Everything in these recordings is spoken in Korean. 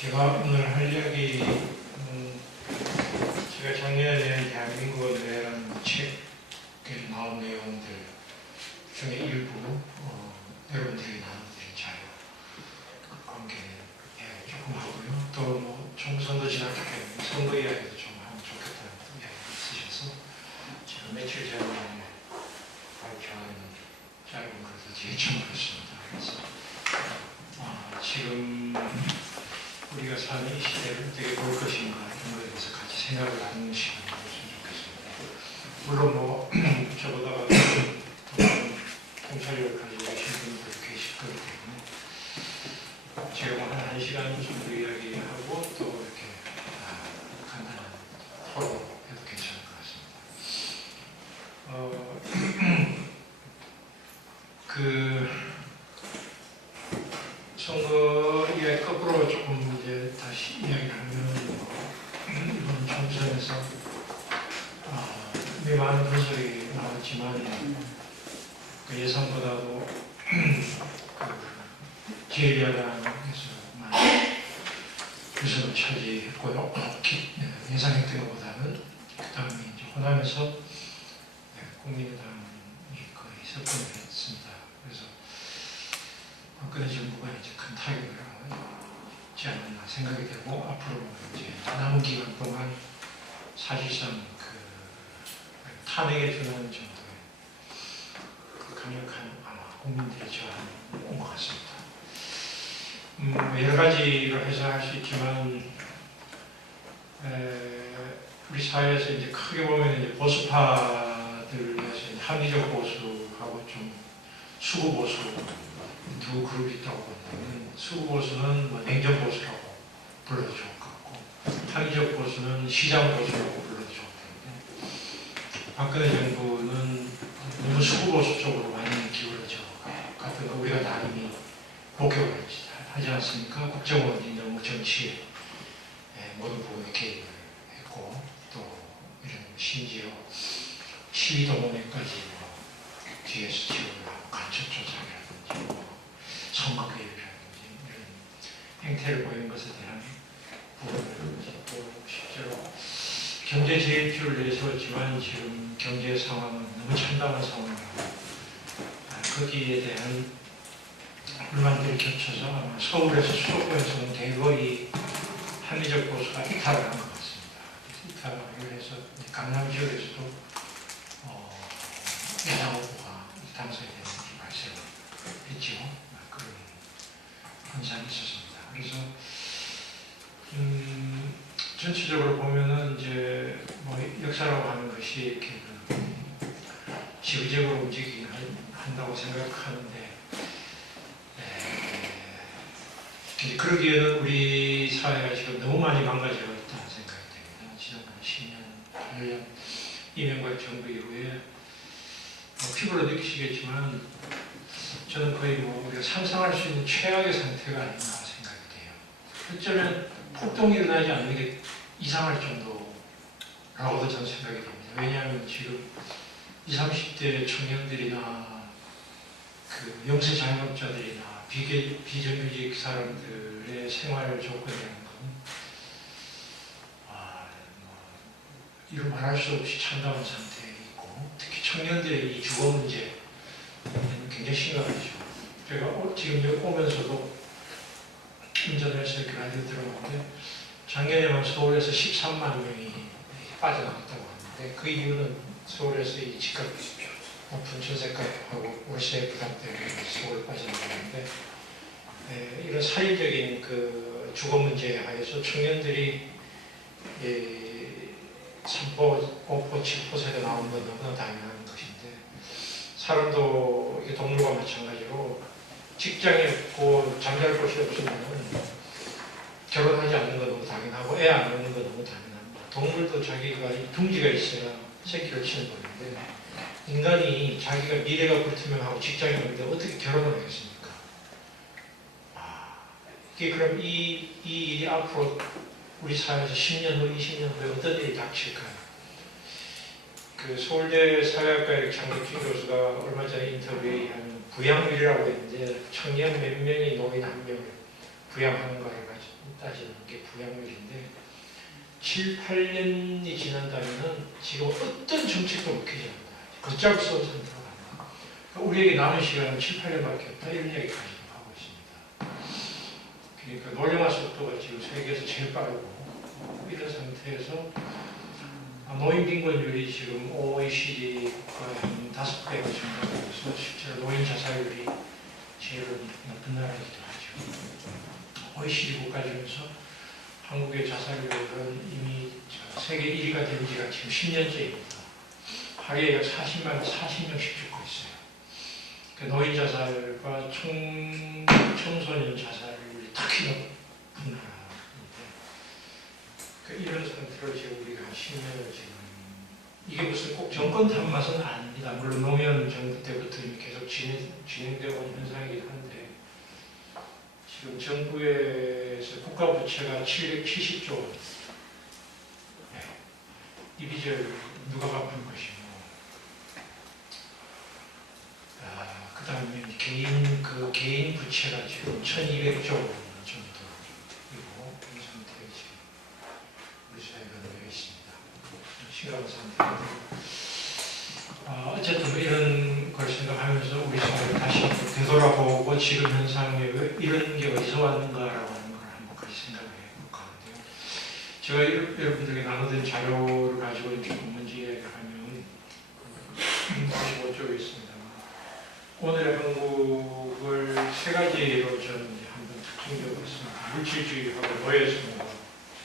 제가 오늘 할 이야기는 제가 작년에 대한민국의 노래라는 책에 나온 내용들 중에 일부 여러분들이 나눠드린 자료 관계 이야기 조금 하고요. 또 뭐 총선도 지났기 때문에 선거 이야기도 좀 하면 좋겠다는 이야기가 있으셔서 제가 며칠 전에 발표한 짧은 글도 제청했습니다. 그래서 지금 우리가 사는 이 시대를 어떻게 볼 것인가 이런 것에 대해서 같이 생각을 나누는 시간이 되었으면 좋겠습니다. 물론 뭐 저보다가 더 많은 통찰력을 가지고 계신 분들도 계실 거기 때문에 제가 한 1시간 정도 이야기하고 또 이렇게 간단한 토론해도 괜찮을 것 같습니다. 선거 이야기 거꾸로 조금 이제 다시 이야기를 하면 이번 총선에서 많은 분석이 나왔지만 그 예상보다도 제1야당에서 많은 표선을 차지했고요. 예상했던 것보다는 그 다음에 이제 호남에서 국민의당이 거의 석권을 했습니다. 그래서 박근혜 정부가 이제 큰 타격을 있지 않았나 생각이 되고 앞으로 이제 남은 기간 동안 사실상 탄핵에 준하는 정도의 강력한 국민들의 저항이 온 것 같습니다. 여러 가지로 해서 할 수 있지만 우리 사회에서 이제 크게 보면 이제 보수파들에서 합리적 보수하고 좀 수구 보수 두 그룹이 있다고 본다면 수구 보수는 뭐 냉전 보수라고 불러도 좋을 것 같고 합리적 보수는 시장 보수라고 불러도 좋을 텐데 박근혜 정부는 너무 수구 보수 쪽으로 많이 기울어져 같은 거 우리가 나름이 목격을 하지 않습니까? 국정원이 너무 정치에 모든 부분에 개입을 했고 또 이런 심지어 시위동원에까지 뒤에서 지원을 하고 간첩 조작이라든지 선거 개입이라든지 이런 행태를 보이는 것에 대한 부분을 또 실제로 경제 제일주를 내세웠지만 지금 경제 상황은 너무 참담한 상황이고 거기에 대한 불만들이 겹쳐서 아마 서울에서 수도권에서는 대거의 합리적 보수가 이탈을 한 것 같습니다. 이탈을 해서 강남 지역에서도 야당 후보가 당선이 되는 일이 발생했죠. 그런 현상이 있었습니다. 그래서 전체적으로 보면은 이제 뭐 역사라고 하는 것이 이렇게 지구적으로 움직이긴 한다고 생각하는데 이제 그러기에는 우리 사회가 지금 너무 많이 망가져 있다는 생각이 듭니다. 지난 10년, 8년 이명박 정부 이후에 피부로 느끼시겠지만 저는 거의 뭐 우리가 상상할 수 있는 최악의 상태가 아닌가 생각이 돼요. 어쩌면 폭동이 일어나지 않는 게 이상할 정도라고도 저는 생각이 됩니다. 왜냐하면 지금 20, 30대 청년들이나 그 영세 자영업자들이나 비정규직 사람들의 생활 조건이라는 건 이루 말할 수 없이 참담한 상태에 있고 특히 청년들의 이 주거 문제는 굉장히 심각하죠. 제가 지금 여기 오면서도 운전해서 이렇게 라디오 들어봤는데 작년에만 서울에서 13만 명이 빠져나갔다고 하는데 그 이유는 서울에서 이 집값 높은 전세값하고 월세 부담 때문에 서울 빠져나가는데 이런 사회적인 그 주거 문제에 하여서 청년들이 3포, 5포, 7포 세대 나오는 건 너무나 당연한 것인데 사람도 이게 동물과 마찬가지로 직장이 없고 잠잘 곳이 없으면 결혼하지 않는 건 너무 당연하고 애 안 낳는 건 너무 당연합니다. 동물도 자기가 둥지가 있어야 새끼를 치는 법인데 인간이 자기가 미래가 불투명하고 직장이 없는데 어떻게 결혼을 하겠습니까? 이게 그럼 이 일이 앞으로 우리 사회에서 10년 후, 20년 후에 어떤 일이 닥칠까요? 그 서울대 사회학과의 장덕진 교수가 얼마 전에 인터뷰에 하는 부양률이라고 했는데 청년 몇 명이 노인 한 명을 부양하는가를 따지는 게 부양률인데 7, 8년이 지난다면 지금 어떤 정책도 먹히지 않는다. 걷잡을 수 없는 상태로 간다. 그러니까 우리에게 남은 시간은 7, 8년밖에 없다. 이런 얘기까지도 하고 있습니다. 그러니까 노령화 속도가 지금 세계에서 제일 빠르고 이런 상태에서 노인 빈곤율이 지금 OECD 국가의 한 5배가 증가하고 있어서 실제로 노인 자살률이 제일 높은 나라이기도 하죠. OECD 국가 중에서 한국의 자살률은 이미 세계 1위가 된 지가 지금 10년째입니다. 하루에 약 40명씩 죽고 있어요. 그 노인 자살과 청소년 자살률이 특히 높은 나라인데 이런 상태로 지금 우리가 한 10년을 지금 이게 무슨 꼭 정권 탓맛은 아닙니다. 물론 노무현 정부 때부터 계속 진행되고 온 현상이긴 한데 지금 정부에서 국가 부채가 770조 원. 네. 이 빚을 누가 갚을 것이고, 그 다음에 개인 부채가 지금 1,200조 원 정도이고 이 상태에 지금 우리 사회가 놓여 있습니다. 심각한 상태인데, 어쨌든 이런 걸 생각하면서 우리 사회를 다시 되돌아보고 지금 현상에 왜 이런 게 어디서 왔는가라고 하는 걸 한번 같이 생각해 볼까는데요. 제가 여러분들에게 나누던 자료를 가지고 이렇게 문제 이야기를 하면 45쪽에 있습니다만 오늘의 한국을 세 가지로 저는 이제 한번 특징적으로 했습니다. 물질주의하고 노예성과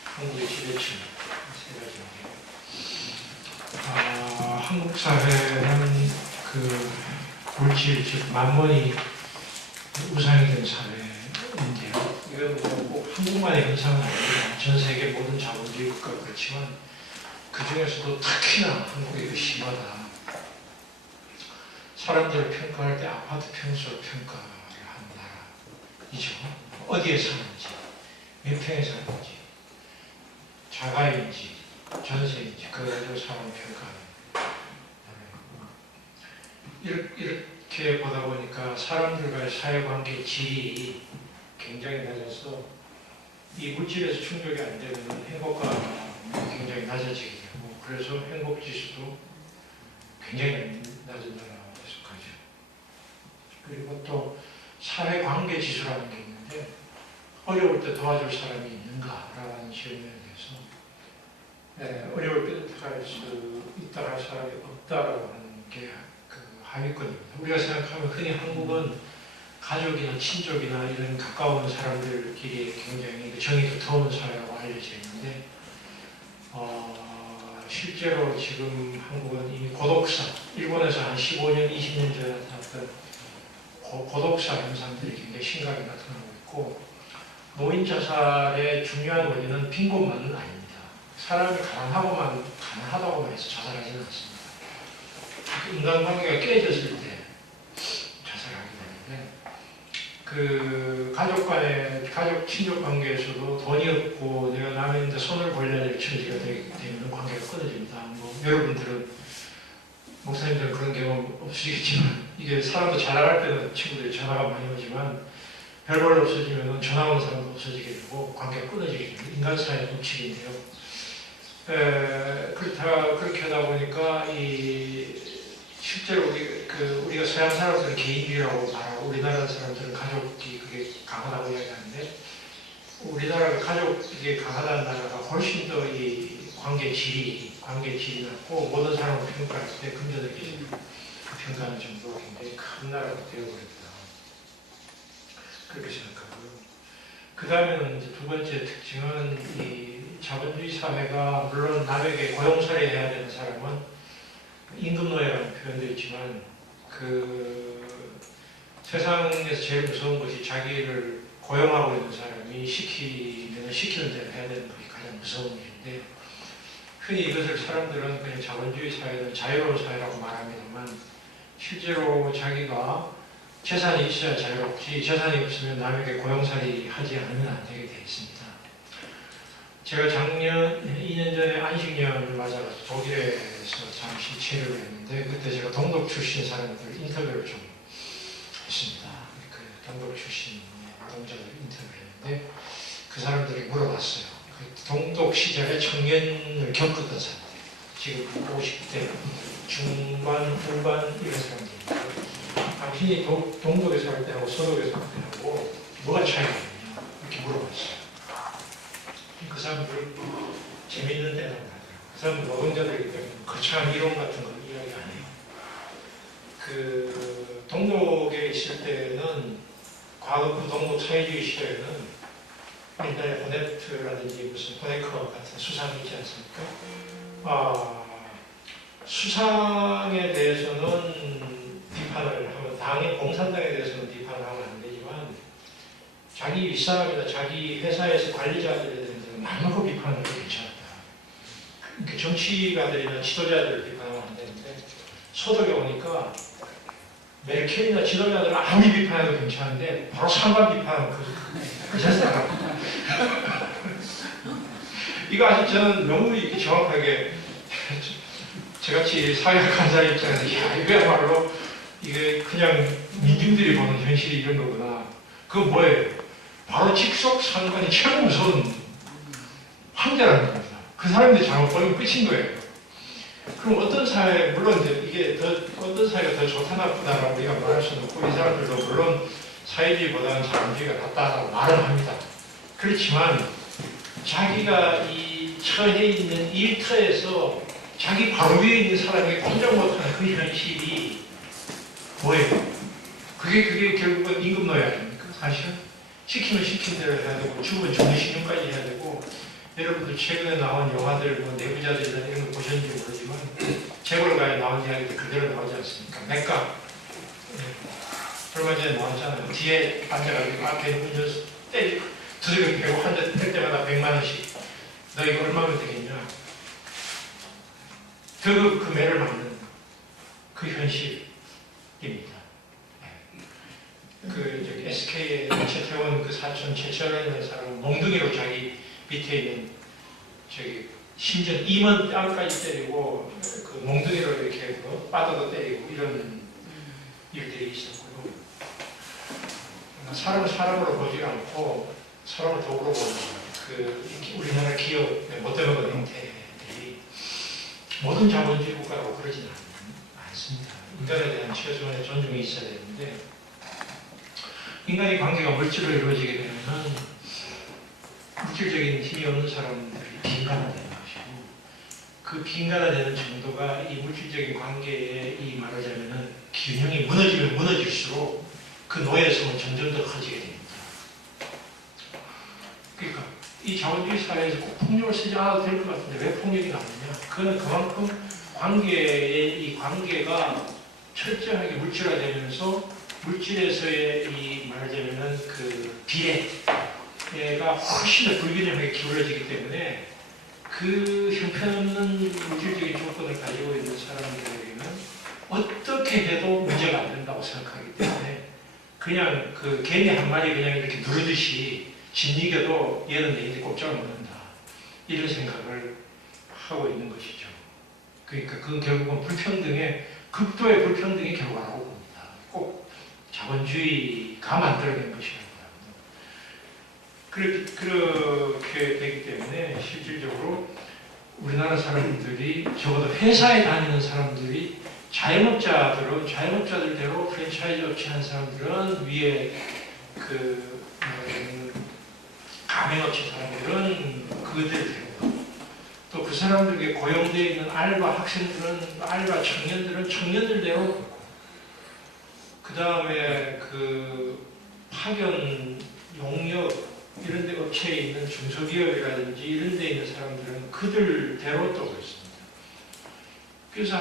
한국의 지배층 세 가지인데 한국 사회는 그 물질, 즉 만mon이 우상이 된 사회인데요. 이건 꼭 한국만의 현상은 아닙니다. 전 세계 모든 자본주의 국가가 그렇지만 그 중에서도 특히나 한국이 더 심하다. 사람들을 평가할 때 아파트 평수로 평가를 하는 나라이죠. 어디에 사는지, 몇 평에 사는지, 자가인지, 전세인지 그걸 가지고 사람 평가하는 이렇게 보다 보니까 사람들과의 사회관계 질이 굉장히 낮아서 이 물질에서 충족이 안 되면 행복감이 굉장히 낮아지게 되고 그래서 행복지수도 굉장히 낮은 나라에 속하죠. 그리고 또 사회관계 지수라는 게 있는데 어려울 때 도와줄 사람이 있는가라는 질문에 대해서 어려울 때 할 수 있다 할 사람이 없다라고 하는 게 하위권입니다. 우리가 생각하면 흔히 한국은 가족이나 친족이나 이런 가까운 사람들끼리 굉장히 정이 두터운 사회라고 알려져 있는데 실제로 지금 한국은 이미 고독사, 일본에서 한 15년, 20년 전에 나타났던 고독사 현상들이 굉장히 심하게 나타나고 있고 노인 자살의 중요한 원인은 빈곤만은 아닙니다. 사람이 가난하다고만 해서 자살하지는 않습니다. 인간관계가 깨졌을 때 자살하게 되는데 그 가족 친족 관계에서도 돈이 없고 내가 남의 손을 벌려야 될 처지가 되면 관계가 끊어집니다. 뭐 여러분들은 목사님들은 그런 경험 없으시겠지만 이게 사람도 잘 나갈 때는 친구들이 전화가 많이 오지만 별벌 없어지면 전화 오는 사람도 없어지게 되고 관계가 끊어지게 됩니다. 인간사회의 법칙인데요. 그렇게 하다 보니까 실제로 우리가 서양 사람들은 개인주의라고 말하고 우리나라 사람들은 가족이 그게 강하다고 이야기하는데 우리나라가 가족이 강하다는 나라가 훨씬 더 이 관계 질이 낮고 모든 사람을 평가할 때 금전적인 평가하는 정도가 굉장히 큰 나라가 되어버립니다. 그렇게 생각하고요. 그 다음에는 이제 두 번째 특징은 이 자본주의 사회가 물론 남에게 고용살이해야 되는 사람은 임금노예라는 표현도 있지만 세상에서 제일 무서운 것이 자기를 고용하고 있는 사람이 시키는 대로 해야 되는 것이 가장 무서운 일인데 흔히 이것을 사람들은 그냥 자본주의 사회는 자유로운 사회라고 말합니다만 실제로 자기가 재산이 있어야 자유롭지 재산이 없으면 남에게 고용살이 하지 않으면 안 되게 되어 있습니다. 제가 작년 2년 전에 안식년을 맞아서 독일에서 잠시 체류를 했는데 그때 제가 동독 출신 사람들 인터뷰를 좀 했습니다. 그 동독 출신 노동자들 인터뷰를 했는데 그 사람들이 물어봤어요. 그 동독 시절에 청년을 겪었던 사람들, 지금 50대 중반, 후반 이런 사람들입니다. 당신이 동독에 살 때하고 서독에 살 때하고 뭐가 차이가 있냐 이렇게 물어봤어요. 그 사람들이 재미있는 대답을 하더라고요. 그 사람은 노동자들이기 때문에 거창한 이론 같은 걸 이야기 안 해요. 그 동독에 있을 때는 과거 그 동독 사회주의 시절에는 옛날에 호네트라든지 무슨 호네커 같은 수상이 있지 않습니까? 수상에 대해서는 비판을 하면 당의 공산당에 대해서는 비판을 하면 안 되지만 자기 윗사람이나 자기 회사에서 관리자들에 대해서는 마음껏 비판을 해도 괜찮았다. 그러니까 정치가들이나 지도자들을 비판하면 안 되는데 소득에 오니까 메르켈이나 지도자들은 아무리 비판해도 괜찮은데 바로 상관 비판하면 그 자세가 이거 아직 저는 너무 이렇게 정확하게 저같이 사회학 간사 입장에서 야 이거야말로 이게 그냥 민중들이 보는 현실이 이런 거구나. 그거 뭐예요? 바로 직속 상관이 최고 무서운 황제라는 겁니다. 그 사람들이 잘못 보면 끝인 거예요. 그럼 어떤 사회, 물론 이게 어떤 사회가 더 좋다 나쁘다라고 우리가 말할 수는 없고 이 사람들도 물론 사회주의보다는 자본주의가 낫다라고 말은 합니다. 그렇지만 자기가 이 처해 있는 일터에서 자기 바로 위에 있는 사람이 공정 못하는 그 현실이 뭐예요? 그게 결국은 임금노예 아닙니까? 사실은 시키면 시킨 대로 해야 되고 죽으면 정신까지 해야 되고 여러분들 최근에 나온 영화들 뭐 내부자들이나 이런 거 보셨는지 모르지만 재벌가에 나온 이야기들 그대로 나오지 않습니까? 맥가 얼마 전에 나왔잖아요. 뒤에 앉아가지고 앞에 있는 운전수 때리고 두들겨 패고 한 대 뗄 때마다 100만 원씩 너 이거 얼마면 되겠냐? 그 매를 맞는 그 현실입니다. 그 SK의 최태원 그 사촌 최철이라는 사람은 몽둥이로 자기 밑에 있는 심지어 임원 뺨까지 때리고 그 몽둥이로 이렇게 빠져도 때리고 이런 일들이 있었고요. 사람을 사람으로 보지 않고 사람을 도구로 보는 그 우리나라 기업의 못되는 형태들이 모든 자본주의 국가라고 그러지는 않습니다. 인간에 대한 최소한의 존중이 있어야 되는데 인간의 관계가 물질로 이루어지게 되면 물질적인 힘이 없는 사람들이 빈간화되는 것이고 그 빈간화되는 정도가 이 물질적인 관계에 이 말하자면은 균형이 무너지면 무너질수록 그 노예성은 점점 더 커지게 됩니다. 그러니까 이 자본주의 사회에서 꼭 폭력을 쓰지 않아도 될 것 같은데 왜 폭력이 나오느냐? 그건 그만큼 이 관계가 철저하게 물질화되면서 물질에서의 이 말하자면은 그 비례가 훨씬 더 불균형하게 기울어지기 때문에 그 형편없는 물질적인 조건을 가지고 있는 사람들에게는 어떻게 해도 문제가 안 된다고 생각하기 때문에 그냥 그 개미 한 마리 그냥 이렇게 누르듯이 짓이겨도 얘는 내일이 꼼짝을 못한다 이런 생각을 하고 있는 것이죠. 그러니까 그건 결국은 불평등의 극도의 불평등이 결과라고 봅니다. 꼭 자본주의가 만들어낸 것이라고 합니다. 그렇게 되기 때문에 실질적으로 우리나라 사람들이 적어도 회사에 다니는 사람들이 자영업자들대로 프랜차이즈 업체 한 사람들은 위에 가맹업체 사람들은 그들대로 또 그 사람들에게 고용되어 있는 알바 학생들은 알바 청년들은 청년들대로 그 다음에 그 파견 용역 이런 데 업체에 있는 중소기업이라든지 이런 데 있는 사람들은 그들대로 또 그렇습니다. 그래서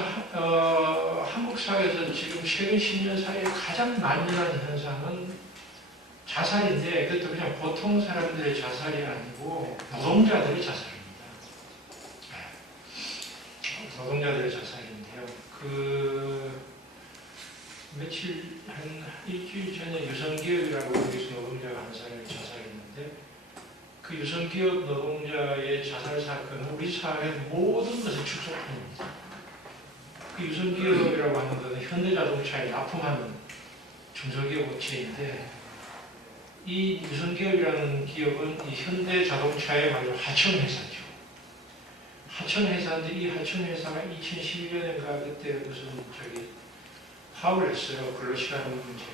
한국 사회에서 지금 최근 10년 사이에 가장 만연한 현상은 자살인데 그것도 그냥 보통 사람들의 자살이 아니고 노동자들의 자살입니다. 노동자들의 자살인데요. 며칠 한 일주일 전에 유성기업이라고 여기서 노동자가 한 사람이 자살했는데 그 유성기업 노동자의 자살 사건은 우리 사회의 모든 것을 축소합니다. 그 유성기업이라고 하는 것은 현대자동차에 납품하는 중소기업 업체인데 이 유성기업이라는 기업은 이 현대자동차의 말로 하청회사죠. 하청회사인데 이 하청회사가 2011년인가 그때 무슨 파업을 했어요. 근로시간 문제가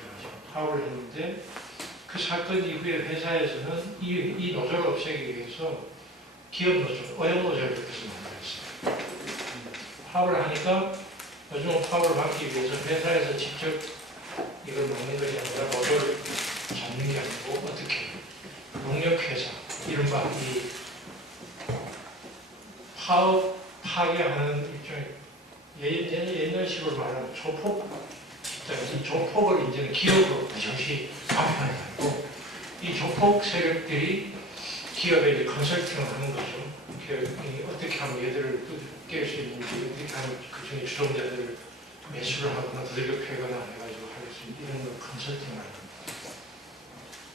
파업을 했는데 그 사건 이후에 회사에서는 이 노조를 없애기 위해서 기업 노조, 어용 노조를 그래서 만들었어요. 파업을 하니까 요즘 파업을 막기 위해서 회사에서 직접 이걸 먹는 것이 아니라 노조를 잡는 게 아니고 어떻게 농력회사, 이른바 이 파업 파괴하는 일종의 옛날식으로 말하는 조폭, 이 조폭을 이제는 기업으로 잠시 강화하는 거고 이 조폭 세력들이 기업에 이제 컨설팅을 하는 거죠. 기업이 어떻게 하면 얘들을 깰 수 있는지, 어떻게 하면 그 중에 주동자들을 매수를 하거나 두들겨 패거나 해가지고 할 수 있는 이런 걸 컨설팅을 하는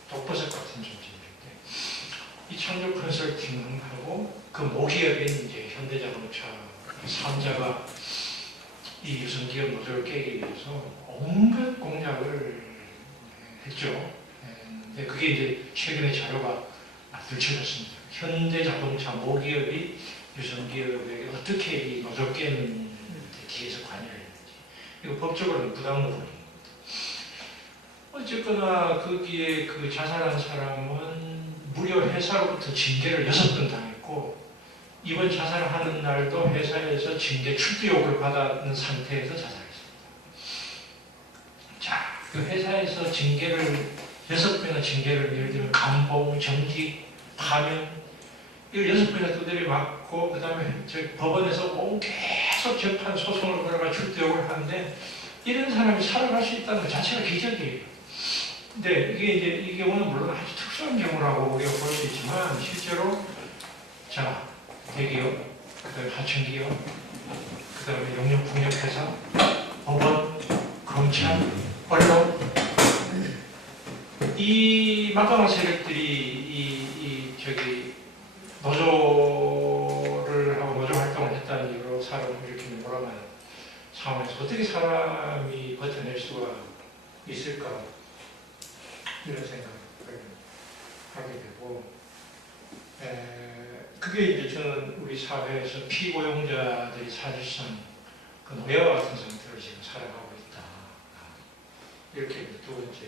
독버섯 같은 존재인데 이 창조 컨설팅하고 그 모기업인 이제 현대자동차 3자가 이 유성기업 노조를 깨기 위해서 온갖 공약을 했죠. 근데 그게 이제 최근에 자료가 들춰졌습니다. 현대자동차 모기업이 유성기업에게 어떻게 이 노조 깨는 데 뒤에서 관여를 했는지. 이거 법적으로는 부당노동인 겁니다. 어쨌거나 거기에 그 자살한 사람은 무려 회사로부터 징계를 6번 당했고 이번 자살하는 날도 회사에서 징계 출두욕을 받는 상태에서 자살했습니다. 자, 그 회사에서 징계를 6번이나 징계를 예를 들면 감봉, 정직, 파면 이걸 6번이나 두드려 맞고 그 다음에 법원에서 계속 재판 소송을 걸어가 출두욕을 하는데 이런 사람이 살아갈 수 있다는 것 자체가 기적이에요. 근데 이 경우는 물론 아주 특수한 경우라고 우리가 볼 수 있지만 실제로 자 대기업, 그 다음에 하청기업, 그 다음에 용역폭력회사, 법원, 검찰, 언론 이 막강한 세력들이 노조를 하고 노조 활동을 했다는 이유로 사람을 이렇게 몰아가는 상황에서 어떻게 사람이 버텨낼 수가 있을까 이런 생각을 하게 되고 그게 이제 저는 우리 사회에서 피고용자들이 사실상 그 노예와 같은 상태로 지금 살아가고 있다. 이렇게 두 번째.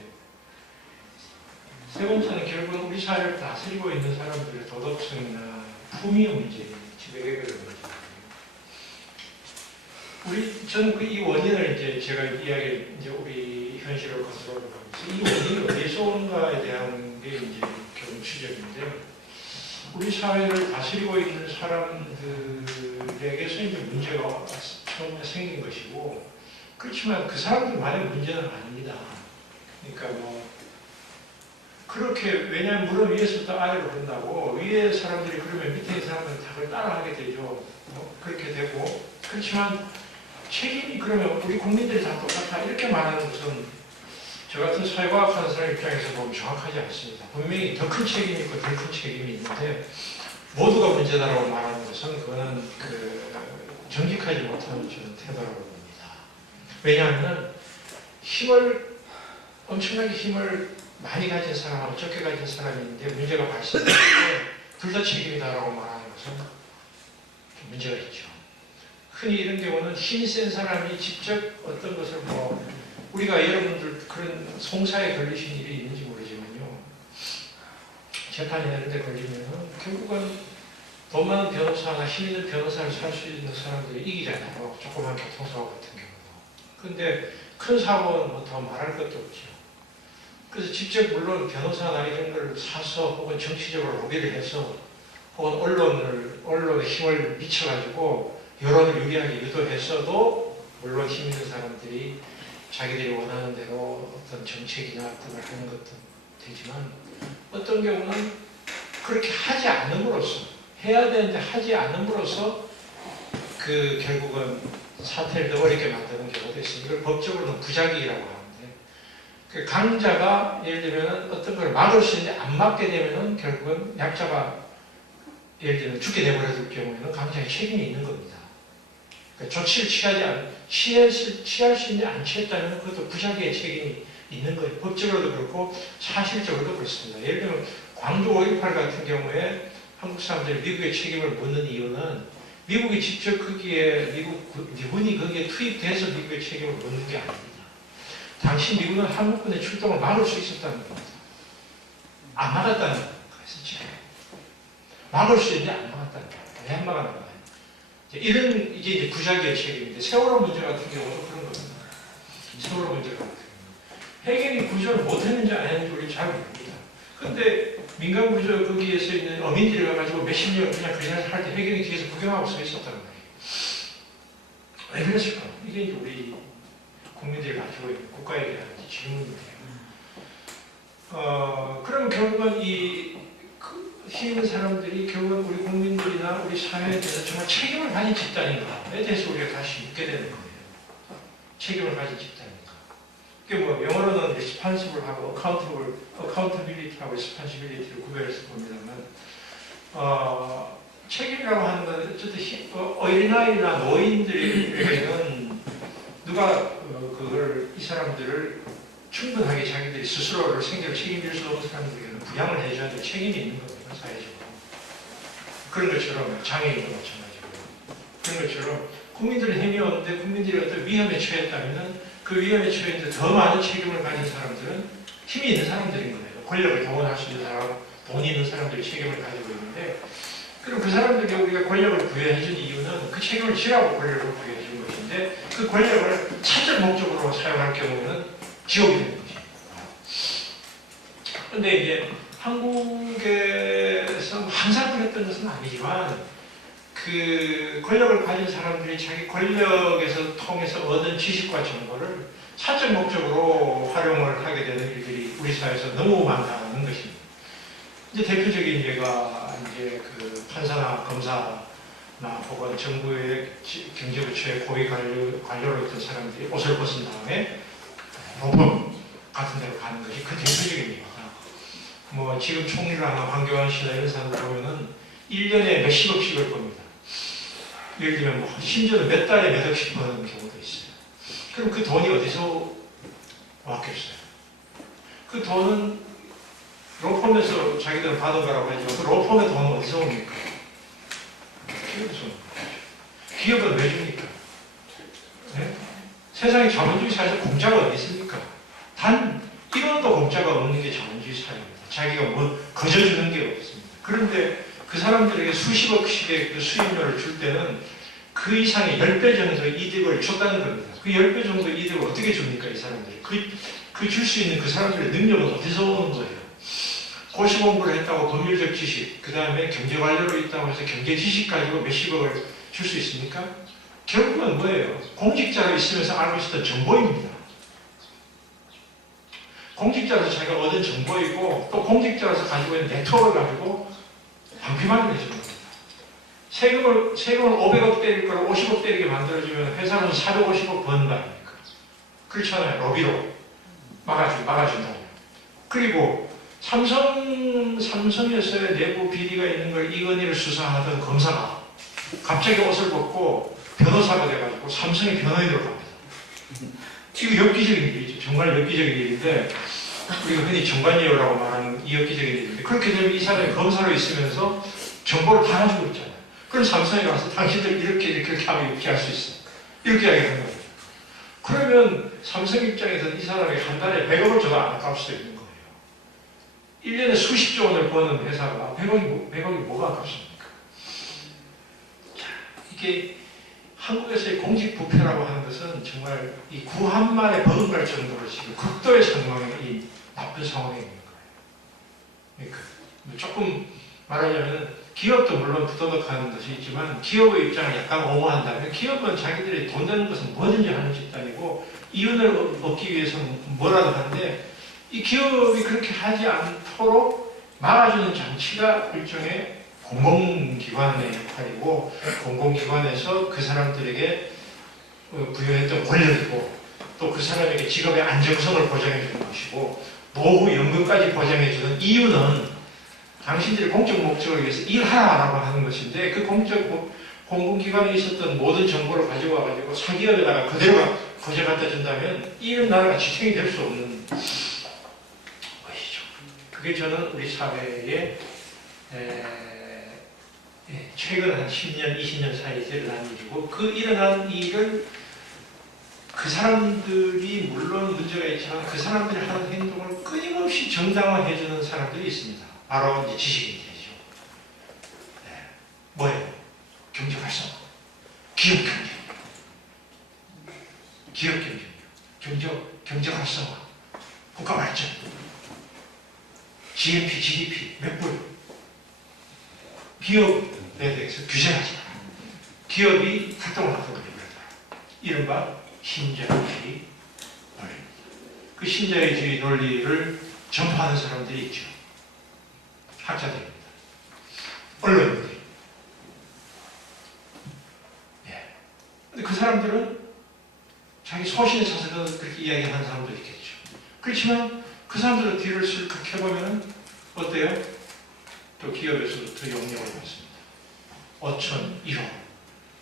세 번째는 결국은 우리 사회를 다스리고 있는 사람들의 도덕성이나 품위 문제, 지배계급의 문제. 저는 이 원인을 이제 제가 이야기 이제 우리 현실을 거슬러 가고 있어요. 이 원인이 어디서 오는가에 대한 게 이제 결국 추적인데. 우리 사회를 다스리고 있는 사람들에게서 이제 문제가 처음에 생긴 것이고 그렇지만 그 사람들만의 문제는 아닙니다. 그러니까 그렇게 왜냐하면 물론 위에서부터 아래로 간다고 위에 사람들이 그러면 밑에 있는 사람들은 다 그걸 따라하게 되죠. 그렇게 되고 그렇지만 책임이 그러면 우리 국민들이 다 똑같아 이렇게 말하는 것은 저 같은 사회과학하는 사람 입장에서 보면 정확하지 않습니다. 분명히 더 큰 책임이 있고 덜 큰 책임이 있는데 모두가 문제다라고 말하는 것은 그거는 정직하지 못하는 저는 태도라고 봅니다. 왜냐하면 엄청나게 힘을 많이 가진 사람하고 적게 가진 사람이 있는데 문제가 발생할 때 둘 다 책임이다라고 말하는 것은 문제가 있죠. 흔히 이런 경우는 힘이 센 사람이 직접 어떤 것을 우리가 여러분들 그런 송사에 걸리신 일이 있는지 모르지만요. 재판이나 이런 데 걸리면 결국은 돈 많은 변호사나 힘 있는 변호사를 살 수 있는 사람들이 이기잖아요. 조그만 교통사고 같은 경우도. 그런데 큰 사고는 더 말할 것도 없죠. 그래서 직접 물론 변호사나 이런 걸 사서 혹은 정치적으로 로비를 해서 혹은 언론에 힘을 미쳐가지고 여론을 유리하게 유도해서도 물론 힘 있는 사람들이 자기들이 원하는 대로 어떤 정책이나 어떤 걸 하는 것도 되지만 어떤 경우는 그렇게 하지 않음으로써 해야 되는데 하지 않음으로써 결국은 사태를 더 어렵게 만드는 경우도 있습니다. 이걸 법적으로는 부작위라고 하는데 그 강자가 예를 들면 어떤 걸 막을 수 있는데 안 막게 되면은 결국은 약자가 예를 들면 죽게 내버려둘 경우에는 강자의 책임이 있는 겁니다. 그러니까 조치를 취할 수 있는데 안 취했다면 그것도 부작위의 책임이 있는 거예요. 법적으로도 그렇고 사실적으로도 그렇습니다. 예를 들면 광주 5.18 같은 경우에 한국 사람들이 미국의 책임을 묻는 이유는 미국이 직접 거기에 미군이 거기에 투입돼서 미국의 책임을 묻는 게 아닙니다. 당시 미군은 한국군의 출동을 막을 수 있었다는 겁니다. 안 막았다는 거예요. 지금 막을 수 있는데 안 막았다는 거예요. 왜 안 막았나? 이런 이게 이제 부작위의 책임인데 세월호 문제 같은 경우도 그런 겁니다. 세월호 문제 같은 경우 해경이 구조를 못했는지 안 했는지 우리 잘 모릅니다. 근데 민간 구조 거기에서 있는 어민들이 가가지고 몇십 년 그냥 그 자리에서 할 때 해경이 뒤에서 구경하고 서 있었단 말이에요. 왜 그랬을까? 이게 이제 우리 국민들이 가지고 있는 국가에 대한 질문이에요. 그럼 결국은 힘 있는 사람들이 결국은 우리 국민들이나 우리 사회에 대해서 정말 책임을 가진 집단인가에 대해서 우리가 다시 묻게 되는 거예요. 책임을 가진 집단인가. 그게 뭐 영어로는 responsible하고 accountability하고 responsibility를 구별해서 봅니다만 책임이라고 하는 건 어쨌든 어린아이나 노인들에게는 누가 이 사람들을 충분하게 자기들이 스스로를 생계를 책임질 수 없는 사람들에게는 부양을 해줘야 될 책임이 있는 겁니다. 사회적으로. 그런 것처럼 장애인도 마찬가지고 그런 것처럼 국민들은 힘이 없는데 국민들이 어떤 위험에 처했다면 그 위험에 처했는데 더 많은 책임을 가진 사람들은 힘이 있는 사람들인 거예요. 권력을 동원할 수 있는 사람, 돈이 있는 사람들이 책임을 가지고 있는데 그럼 그 사람들에게 우리가 권력을 부여해 준 이유는 그 책임을 지라고 권력을 부여해 준 것인데 그 권력을 차적 목적으로 사용할 경우는 지옥이 되는 것입니다. 그런데 이제 한국에서 항상 그랬던 것은 아니지만 그 권력을 가진 사람들이 자기 권력에서 통해서 얻은 지식과 정보를 사적 목적으로 활용을 하게 되는 일들이 우리 사회에서 너무 많다는 것입니다. 이제 대표적인 예가 이제 그 판사나 검사나 혹은 정부의 경제부처의 고위 관료로 있던 사람들이 옷을 벗은 다음에 로펌 같은 데로 가는 것이 그 대표적인 예입니다. 뭐 지금 총리를 하는 황교안 씨나 이런 사람들 보면은 1년에 몇십억씩을 법니다. 예를 들면 뭐 심지어는 몇 달에 몇 억씩 버는 경우도 있어요. 그럼 그 돈이 어디서 왔겠어요? 그 돈은 로펌에서 자기들은 받은 거라고 하지만 그 로펌의 돈은 어디서 옵니까? 기업에서 옵니다. 기업은 왜 줍니까? 네? 세상에 자본주의 사회에서 공짜가 어디 있습니까? 단 1원도 공짜가 없는 게 자본주의 사회입니다. 자기가 뭐 거저주는 게 없습니다. 그런데 그 사람들에게 수십억씩의 그 수입료를 줄 때는 그 이상의 10배 정도의 이득을 줬다는 겁니다. 그 10배 정도의 이득을 어떻게 줍니까? 이 사람들이. 그 줄 수 있는 그 사람들의 능력은 어디서 오는 거예요? 고시 공부를 했다고 법률적 지식, 그 다음에 경제관료로 있다고 해서 경제 지식 가지고 몇십억을 줄 수 있습니까? 결국은 뭐예요? 공직자로 있으면서 알고 있었던 정보입니다. 공직자로서 자기가 얻은 정보이고 또 공직자로서 가지고 있는 네트워크를 가지고 방피만을 해주는 겁니다. 세금을 500억 때릴 걸 50억 때리게 만들어주면 회사는 450억 버는 거 아닙니까? 그렇잖아요. 로비로 막아준다고요. 그리고 삼성에서의 내부 비리가 있는 걸 이건희를 수사하던 검사가 갑자기 옷을 벗고 변호사가 돼가지고 삼성의 변호인으로 갑니다. 이거 엽기적인 일이죠. 정말 엽기적인 일인데 우리가 흔히 정관예우라고 말하는 이 엽기적인 일인데 그렇게 되면 이 사람이 검사로 있으면서 정보를 다 가지고 있잖아요. 그럼 삼성에 가서 당신들 이렇게 하면 이렇게 할 수 있어. 이렇게 이야기하는 거예요. 그러면 삼성 입장에서는 이 사람이 한 달에 100억을 줘도 안 아까울 수도 있는 거예요. 1년에 수십조 원을 버는 회사가 100억이 뭐가 아깝습니까? 자, 이게 한국에서의 공직부패라고 하는 것은 정말 이 구한말에 버금갈 정도로 지금 극도의 상황이 나쁜 상황에 있는 거예요. 그러니까 조금 말하자면 기업도 물론 부도덕하는 것이 있지만 기업의 입장을 약간 옹호한다면 기업은 자기들이 돈 되는 것은 뭐든지 하는 집단이고 이윤을 얻기 위해서는 뭐라도 하는데 이 기업이 그렇게 하지 않도록 막아주는 장치가 일종의 공공기관의 역할이고 공공기관에서 그 사람들에게 부여했던 권력이고 또 그 사람에게 직업의 안정성을 보장해 주는 것이고 노후 연금까지 보장해 주는 이유는 당신들이 공적 목적을 위해서 일하라고 하는 것인데 그 공공기관에 있었던 모든 정보를 가지고 와가지고 사기업에다가 그대로 보좌받다 준다면 이런 나라가 지탱이 될 수 없는 것이죠. 그게 저는 우리 사회의 최근 한 10년, 20년 사이에 일어난 일이고, 그 일어난 일을 그 사람들이 물론 문제가 있지만 그 사람들이 하는 행동을 끊임없이 정당화해주는 사람들이 있습니다. 바로 이제 지식인들이죠. 뭐예요? 경제 활성화, 기업 경쟁, 기업 경쟁, 경제 활성화, 국가 발전, GNP, GDP 몇 불, 기업에 대해서 규제하지 마라. 기업이 활동을 하도록 해버렸다. 이른바 신자유주의 논리입니다. 그 신자유주의 논리를 전파하는 사람들이 있죠. 학자들입니다. 언론인들. 근데 그 사람들은 자기 소신에 차서 그렇게 이야기하는 사람도 있겠죠. 그렇지만 그 사람들의 뒤를 슬쩍 해보면 어때요? 또 기업에서도 더 용역을 받습니다. 5천, 1억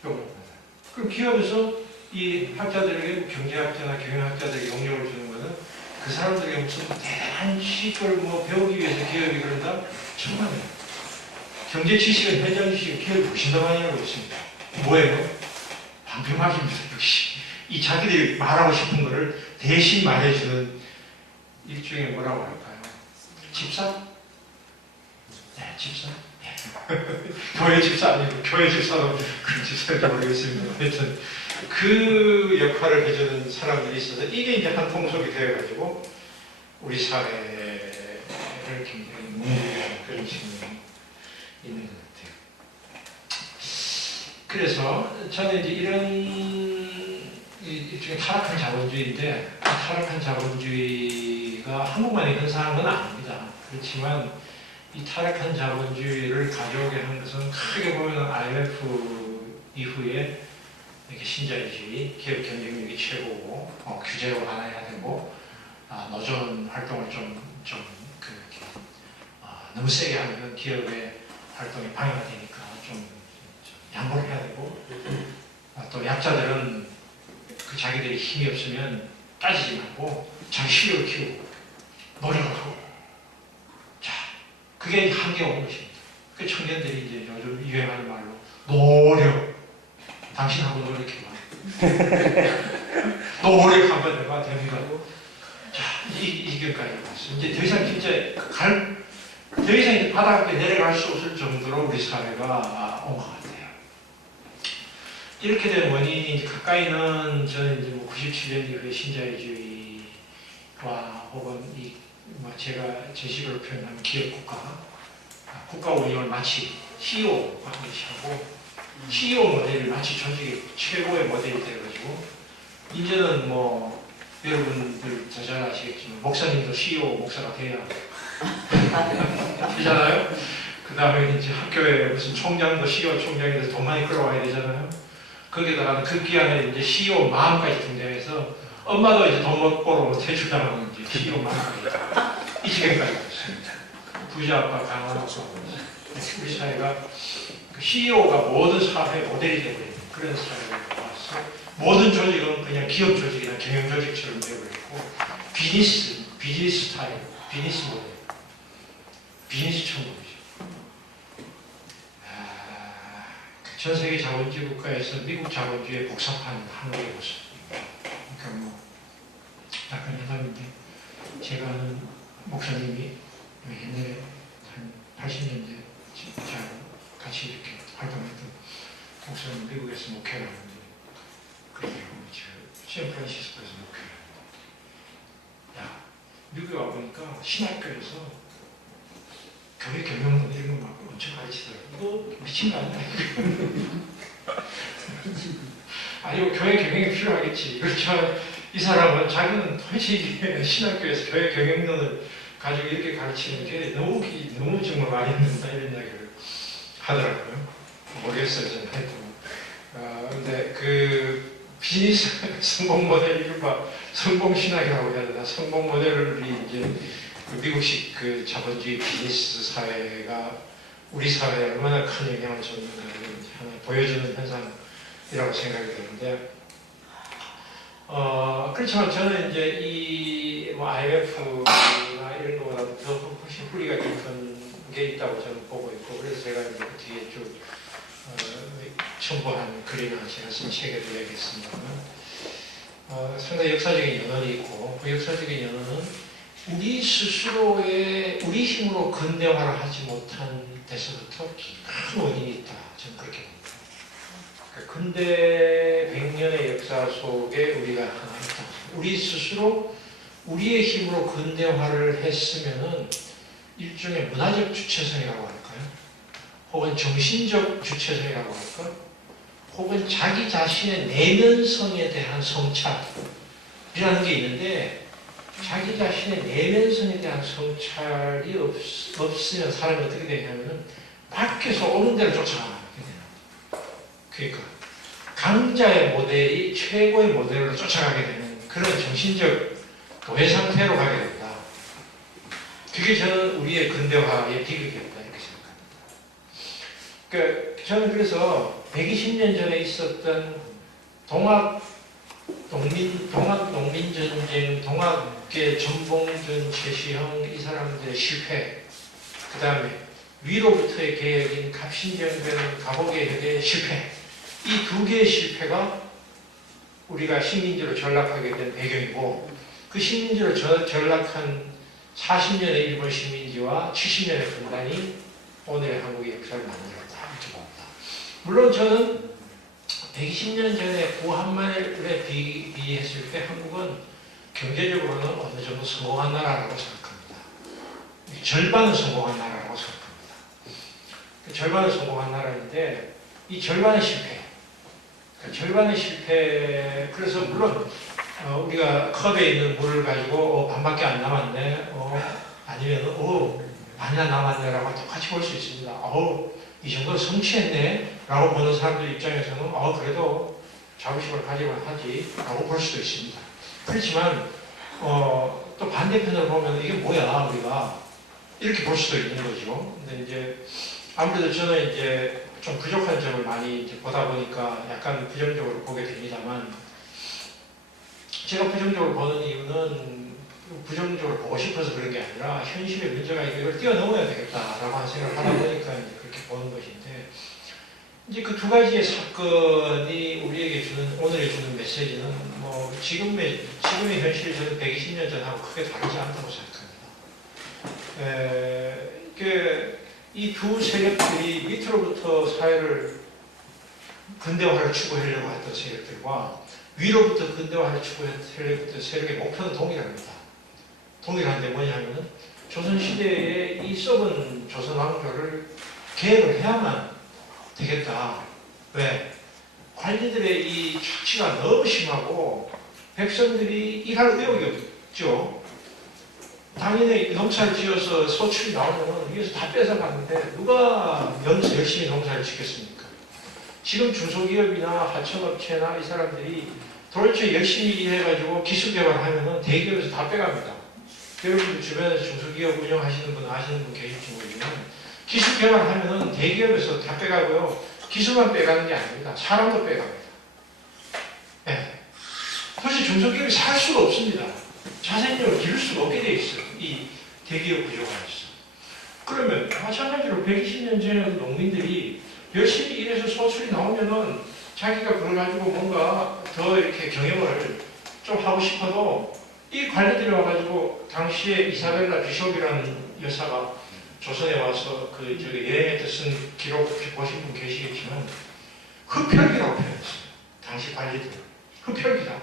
용역을 받아요. 그럼 기업에서 이 학자들에게, 경제학자나 경영학자들에게 용역을 주는 것은 그 사람들에게 무슨 대단한 지식을 배우기 위해서 기업이 그런다? 정말이에요. 경제 지식은, 현장 지식은 기업이 훨씬 더 많이 알고 있습니다. 뭐예요? 방패막입니다. 역시 이 자기들이 말하고 싶은 것을 대신 말해주는 일종의 뭐라고 할까요? 집사? 네, 집사. 교회 집사 아니고 교회 집사도 그런 집사인지 모르겠습니다. 하여튼 그 역할을 해주는 사람들이 있어서 이게 이제 한 통속이 되어가지고 우리 사회를 굉장히 뭉개는 그런 측면이 있는 것 같아요. 그래서 저는 이제 이런 일종의 타락한 자본주의인데, 타락한 자본주의가 한국만의 현상은 아닙니다. 그렇지만 이 타락한 자본주의를 가져오게 한 것은 크게 보면 IMF 이후에 이렇게 신자유주의, 기업 경쟁력이 최고고, 규제로 완화해야 되고, 노조 활동을 너무 세게 하면 기업의 활동이 방해가 되니까 좀 양보를 해야 되고, 또 약자들은 그 자기들이 힘이 없으면 따지지 말고 자기 실력을 키우고 노력을 하고, 자, 그게 한계가 온 것입니다. 그 청년들이 이제 요즘 유행하는 말로 노력, 당신하고 노력해봐. 노력 한번 해봐, 됩니다. 자, 이 길까지 왔어요. 이제 더 이상 진짜 더 이상 이제 바닥에 내려갈 수 없을 정도로 우리 사회가 온 것 같아요. 이렇게 된 원인이 이제 가까이는 저는 이제 97년 이후에 신자유주의와 혹은 제가 제식으로 표현하는 기업국가, 국가 운영을 마치 CEO가 한 것이 하고, CEO 모델이 마치 조직의 최고의 모델이 되어가지고, 이제는 여러분들 잘 아시겠지만 목사님도 CEO 목사가 돼야 되잖아요. 그 다음에 이제 학교에 무슨 총장도 CEO 총장이 돼서 돈 많이 끌어와야 되잖아요. 거기다가 그 기간에 이제 CEO 마음까지 등장해서 엄마도 이제 돈 못 벌어 퇴출당하는 이제 CEO 마음까지 이 지경까지 왔습니다. 부자 아빠, 강한 아빠. 우리 사회가 그 CEO가 모든 사회 모델이 되어버리는 그런 사회가 왔어. 모든 조직은 그냥 기업 조직이나 경영 조직처럼 되어버렸고, 비즈니스 스타일, 비즈니스 모델, 비즈니스 천국이죠. 전 세계 자본주의 국가에서 미국 자본주의의 복사판 한국의 모습입니다. 그러니까 약간 예담인데, 제가 아는 목사님이 옛날에 한 80년대 같이 이렇게 활동했던 목사님, 미국에서 목회를 하는데, 그러더라고요. 샌프란시스코에서 목회를 하는데, 야, 미국에 와보니까 신학교에서 교회 경영론 이런 거 막 엄청 가르치더라고요. 이거 미친 거 아니야? 아니, 교회 경영이 필요하겠지. 그렇지만 이 사람은 자기는 도대체 이게 신학교에서 교회 경영론을 가지고 이렇게 가르치는 게 너무 정말 많이 듣는다, 이런 이야기를 하더라고요. 모르겠어요, 저는. 하여튼. 근데 그 비즈니스 성공 모델, 이른바 성공 신학이라고 해야 되나? 성공 모델을 이제 미국식 그 자본주의 비즈니스 사회가 우리 사회에 얼마나 큰 영향을 줬는가를 하나 보여주는 현상이라고 생각이 드는데, 그렇지만 저는 이제 이뭐 IMF나 이런 거보다 더 훨씬 뿌리가 깊은 게 있다고 저는 보고 있고, 그래서 제가 이제 그 뒤에 쭉 첨부한 글이나 제가 쓴 책에도 얘기했습니다만, 상당히 역사적인 연원이 있고, 그 역사적인 연원은 우리 스스로의 우리 힘으로 근대화를 하지 못한 데서부터 큰 원인이 있다. 저는 그렇게 봅니다. 그러니까 근대 100년의 역사 속에 우리가 하나 있다. 우리 스스로 우리의 힘으로 근대화를 했으면은 일종의 문화적 주체성이라고 할까요? 혹은 정신적 주체성이라고 할까? 혹은 자기 자신의 내면성에 대한 성찰이라는 게 있는데, 자기 자신의 내면성에 대한 성찰이 없으면 사람이 어떻게 되냐면은 밖에서 오는 대로 쫓아가게 되는. 그러니까 강자의 모델이 최고의 모델로 쫓아가게 되는 그런 정신적 노예 상태로 가게 된다. 그게 저는 우리의 근대화의 비극이었다 이렇게 생각합니다. 그러니까 저는 그래서 120년 전에 있었던 동학 농민전쟁, 동학계 전봉준, 최시형 이 사람들의 실패, 그 다음에 위로부터의 개혁인 갑신정변, 갑오개혁의 실패, 이 두 개의 실패가 우리가 식민지로 전락하게 된 배경이고, 그 식민지로 전락한 40년의 일본 식민지와 70년의 분단이 오늘의 한국의 역사를 만들었다 이렇게 봅니다. 물론 저는 120년 전에 구한말에 비했을 때 한국은 경제적으로는 어느 정도 성공한 나라라고 생각합니다. 절반은 성공한 나라라고 생각합니다. 절반은 성공한 나라인데 이 절반의 실패, 절반의 실패, 그래서 물론 우리가 컵에 있는 물을 가지고 반밖에 안 남았네, 아니면 많이나 남았네라고 똑같이 볼 수 있습니다. 이 정도 성취했네 라고 보는 사람들 입장에서는 그래도 자부심을 가지면 하지 라고 볼 수도 있습니다. 그렇지만 또 반대편으로 보면 이게 뭐야 우리가 이렇게 볼 수도 있는 거죠. 근데 이제 아무래도 저는 이제 좀 부족한 점을 많이 이제 보다 보니까 약간 부정적으로 보게 됩니다만, 제가 부정적으로 보는 이유는 부정적으로 보고 싶어서 그런 게 아니라 현실의 문제가 이걸 뛰어넘어야 되겠다라고 하는 생각을 하다 보니까 이제 그렇게 보는 것인데, 이제 그 두 가지의 사건이 우리에게 주는, 오늘에 주는 메시지는 뭐 지금의 현실이 저는 120년 전하고 크게 다르지 않다고 생각합니다. 이 두 세력들이 밑으로부터 사회를 근대화를 추구하려고 했던 세력들과 위로부터 근대화를 추구했던 세력의 목표는 동일합니다. 동일한데 뭐냐면은 조선시대에 이 썩은 조선왕조를 개혁을 해야만 되겠다. 왜? 관리들의 이 착취가 너무 심하고 백성들이 일할 의욕이 없죠. 당연히 농사를 지어서 소출이 나오면 위에서 다 뺏어갔는데 누가 열심히 농사를 짓겠습니까? 지금 중소기업이나 하청업체나 이 사람들이 도대체 열심히 일해가지고 기술개발하면은 대기업에서 다 빼갑니다. 여러분들 주변에서 중소기업 운영하시는 분 아시는 분 계실지 모르지만 기술개발하면은 대기업에서 다 빼가고요. 기술만 빼가는 게 아닙니다. 사람도 빼갑니다. 네. 사실 중소기업이 살 수가 없습니다. 자생력을 기를 수가 없게 돼 있어요. 이 대기업 구조가 있어. 그러면 마찬가지로 120년 전에 농민들이 열심히 일해서 소출이 나오면은 자기가 그걸 가지고 뭔가 더 이렇게 경영을 좀 하고 싶어도 이 관리들이 와가지고 당시에 이사벨라 비숍이라는 여사가 조선에 와서 여행에 쓴 기록 보신 분 계시겠지만 흡혈귀라고 표현했어요. 당시 관리들 흡혈귀다.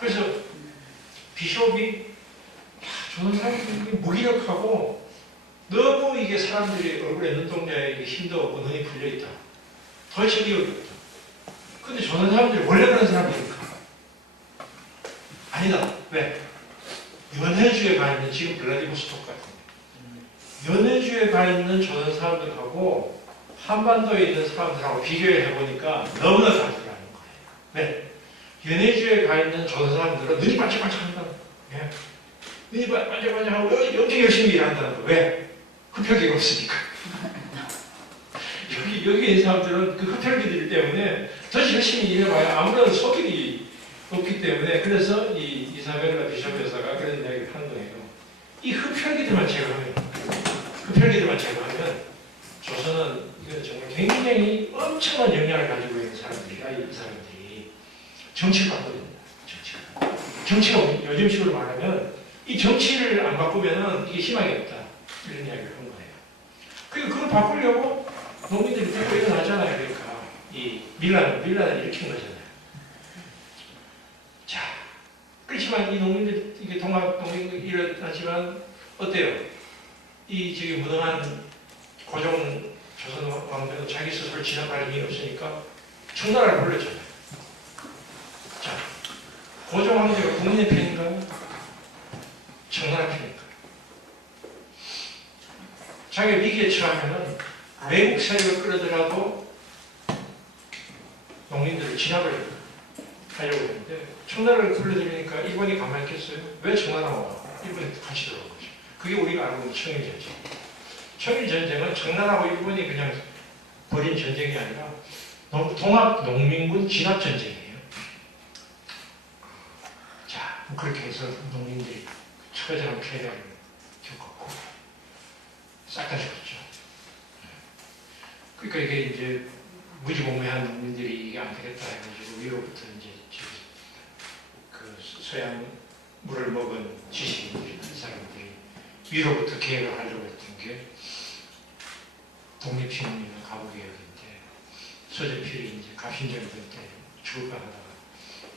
그래서 비숍이 조선 사람들이 무기력하고 너무 이게 사람들이 얼굴에 눈동자에 힘도 없고 눈이 풀려있다. 도대체 기억이 없다. 근데 조선 사람들이 원래 그런 사람들입니까? 아니다. 왜? 연해주에 가 있는 지금 블라디보스토크 같은 연해주에 가 있는 조선 사람들하고 한반도에 있는 사람들하고 비교를 해보니까 너무나 다르다는 거예요. 왜? 연해주에 가 있는 조선 사람들은 눈이 반짝반짝한다는 거예요. 눈이 반짝반짝하고 엄청 열심히 일한다는 거예요. 왜? 흡혈귀가 없으니까. 여기 있는 사람들은 그 흡혈귀들 때문에 더 열심히 일해봐야 아무래도 속이 없기 때문에 그래서 이 이사벨라 비숍 여사가 그런 이야기를 한 거예요. 이 흡혈귀들만 제거하면 조선은 이거 정말 굉장히 엄청난 영향을 가지고 있는 사람들이야. 이 사람들이 정치를 바꿔야 된다. 정치가 요즘식으로 말하면 이 정치를 안 바꾸면은 이게 희망이 없다. 이런 이야기를 한 거예요. 그러니까 그걸 바꾸려고 농민들이 들고 일어나잖아요. 그러니까 이 밀란을 일으킨 거잖아요. 자, 그렇지만 이 농민들 이게 농민들이 일어나지만 어때요? 이 저기 무능한 고종 조선 왕조는 자기 스스로 진압할 힘이 없으니까 청나라를 불렀잖아요. 자, 고종 왕조가 국민의 편인가요? 청나라 편인가요? 자기가 위기에 처하면은 외국 세력을 끌어들여도 농민들을 진압을 하려고 했는데 청나라를 불러들이니까 일본이 가만히 있겠어요? 왜 청나라가 와? 일본이 같이 들어온 거죠. 그게 우리가 알고 있는 청일전쟁. 청일전쟁은 청나라하고 일본이 그냥 벌인 전쟁이 아니라 동학 농민군 진압전쟁이에요. 자, 그렇게 해서 농민들이 처절한 피해를 겪었고 싹 다 죽었죠. 그러니까 이게 이제 무지몽매한 농민들이 이게 안 되겠다 해가지고 위로부터 이제 그 서양 물을 먹은 지식인들, 이 사람들이 위로부터 계획을 하려고 했던 게 독립신문이나 가부개혁인데 서재필이 이제 갑신전쟁 때 죽을까 하다가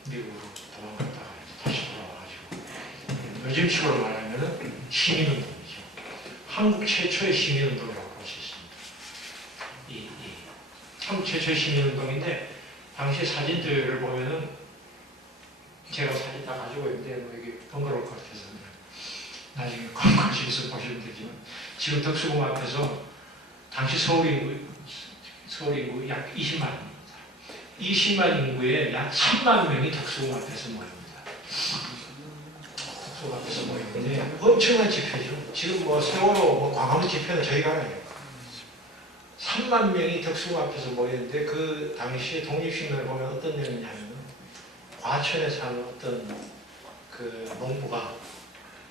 미국으로 도망갔다가 다시 돌아와가지고 요즘식으로 말하면 시민운동이죠. 한국 최초의 시민운동이라고 볼 수 있습니다. 한국 최초의 시민운동인데 당시 사진들을 보면은 제가 사진 다 가지고 있는데 뭐 이게 번거로울 것 같아서 나중에 관광실에서 보시면 되지만 지금 덕수궁 앞에서 당시 서울 인구 약 20만입니다. 20만 인구에 약 3만 명이 덕수궁 앞에서 모입니다. 덕수궁 앞에서 모이는데 엄청난 집회죠. 지금 뭐 세월호 뭐 광화문 집회는 저희가 해요. 3만 명이 덕수궁 앞에서 모이는데 그 당시에 독립신문을 보면 어떤 내용이냐면 과천에 사는 어떤 그 농부가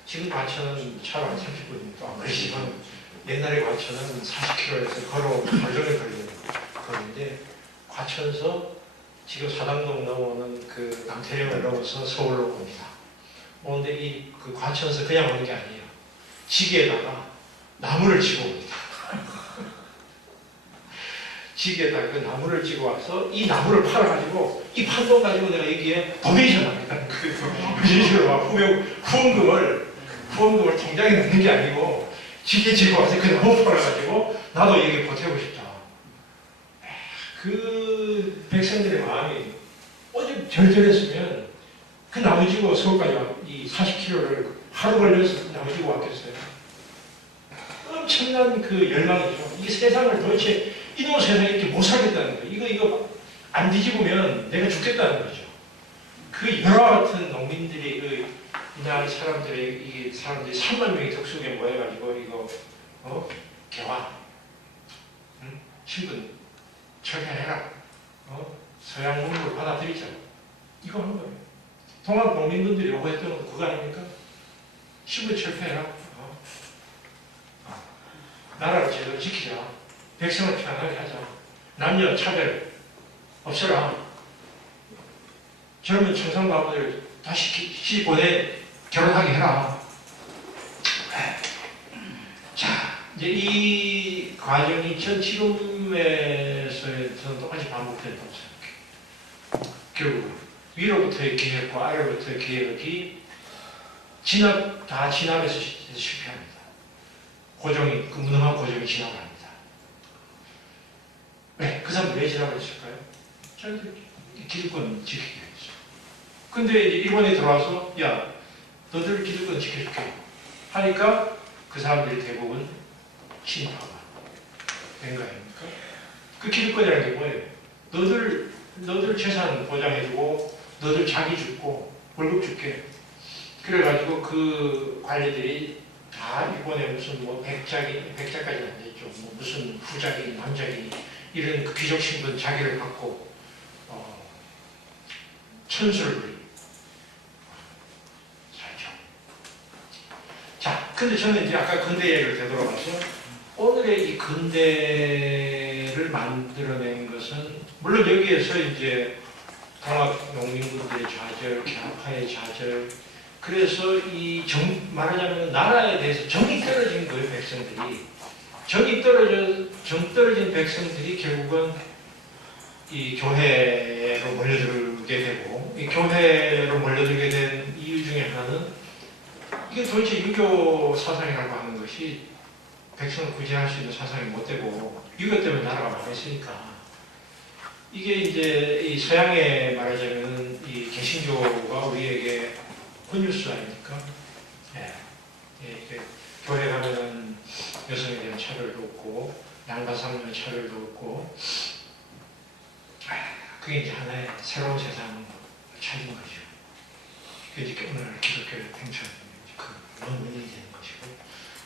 지금 과천은 차로 한 30분이니까 안 그러지만 옛날에 과천은 40km에서 걸어 발전에 걸리는 거리인데 과천에서 지금 사당동 넘어오는 그 남태령을 넘어서 서울로 옵니다. 오는데 이 그 과천에서 그냥 오는 게 아니에요. 지게에다가 나무를 치고 옵니다. 지게에다가 그 나무를 찌고 와서 이 나무를 팔아가지고 이 판돈 가지고 내가 여기에 도네이션 합니다. 그런 식으로 막 후원금을 통장에 넣는 게 아니고 지게 찌고 와서 그 나무 팔아가지고 나도 여기 보태고 싶다. 그 백성들의 마음이 어제 절절했으면 그 나무 지고 서울까지 이 40km를 하루 걸려서 나무 지고 왔겠어요. 엄청난 그 열망이죠. 이 세상을 도대체 이놈 세상에 이렇게 못 살겠다는 거예요. 이거 안 뒤집으면 내가 죽겠다는 거죠. 그 여러 같은 농민들이 이날 사람들이 3만 명이 덕수궁에 모여가지고 이거 개화 신분 철폐해라. 서양 문물을 받아들이자. 이거 하는 거예요. 동학 농민분들이 요구했던 건 그거 아닙니까? 신분 철폐해라. 나라를 제대로 지키자. 백성을 편하게 하자. 남녀 차별 없애라. 젊은 청산가부들 다시 시집 보내 결혼하게 해라. 자, 이제 이 과정이 지금에서의 저는 똑같이 반복된다고 생각해요. 결국 위로부터의 계획과 아래로부터의 계획이 다 진압에서 실패합니다. 고종이, 그 무능한 고종이 진압을 합니다. 왜? 그 사람들 왜 진압을 했을까요? 자기들 기득권 지키기 위해서. 근데 이제 일본에 들어와서 야, 너들 기득권 지켜줄게 하니까 그 사람들이 대부분 친일파가 된 거 아닙니까? 그 기득권이라는 게 뭐예요? 너들 재산 보장해주고 너들 자기 죽고 월급 줄게. 그래가지고 그 관리들이 다 일본에 무슨 뭐 백자까지는 안 됐죠. 뭐 무슨 후자기, 남자기 이런 그 귀족 신분 자기를 갖고 천수를 부리고 근데 저는 이제 아까 근대 얘기를 되돌아가서 오늘의 이 근대를 만들어낸 것은 물론 여기에서 이제 동학 농민군들의 좌절, 개화파의 좌절, 그래서 이 말하자면 나라에 대해서 정이 떨어진 거예요, 백성들이. 정이 떨어진 백성들이 결국은 이 교회로 몰려들게 되고, 이 교회로 몰려들게 된 이유 중에 하나는 이게 도대체 유교 사상이라고 하는 것이 백성을 구제할 수 있는 사상이 못 되고, 유교 때문에 나라가 망했으니까. 이게 이제 이 서양에 말하자면 이 개신교가 우리에게 혼뉴스 아닙니까? 예. 예, 교회 가면은 여성에 대한 차별도 없고, 양가상녀의 차별도 없고, 그게 이제 하나의 새로운 세상을 찾은 거죠. 그게 이제 오늘 기독교의 팽창, 그 원인이 되는 것이고,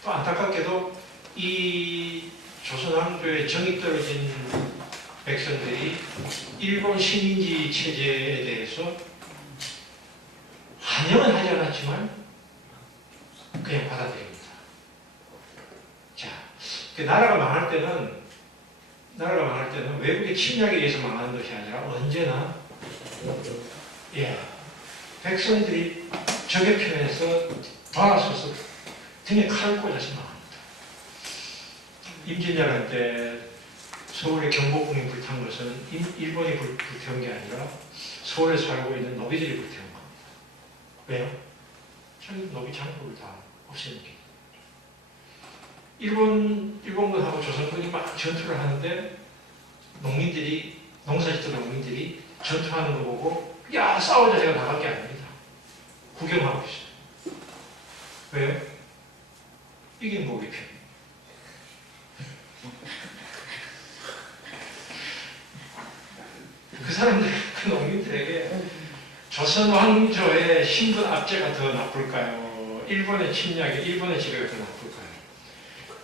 또 안타깝게도 이 조선 왕조의 정이 떨어진 백성들이 일본 식민지 체제에 대해서 환영은 하지 않았지만 그냥 받아들입니다. 자, 나라가 망할 때는 외국의 침략에 의해서 망하는 것이 아니라 언제나 백성들이 적의 편에서 돌아서서 등에 칼을 꽂아서 망합니다. 임진왜란 때 서울의 경복궁이 불탄 것은 일본이 불태운 게 아니라 서울에 살고 있는 노비들이 불태운 겁니다. 왜요? 자기 노비 장국을 다 없애니까. 일본군하고 조선군이 막 전투를 하는데 농사짓던 농민들이 전투하는 거 보고 야 싸우자 제가 나간 게 아닙니다. 구경하고 있어요. 왜요? 이긴 목이 편. 그 사람들, 그 농민들에게 조선 왕조의 신분 압제가 더 나쁠까요? 일본의 침략에 일본의 지배가 더 나쁠까요?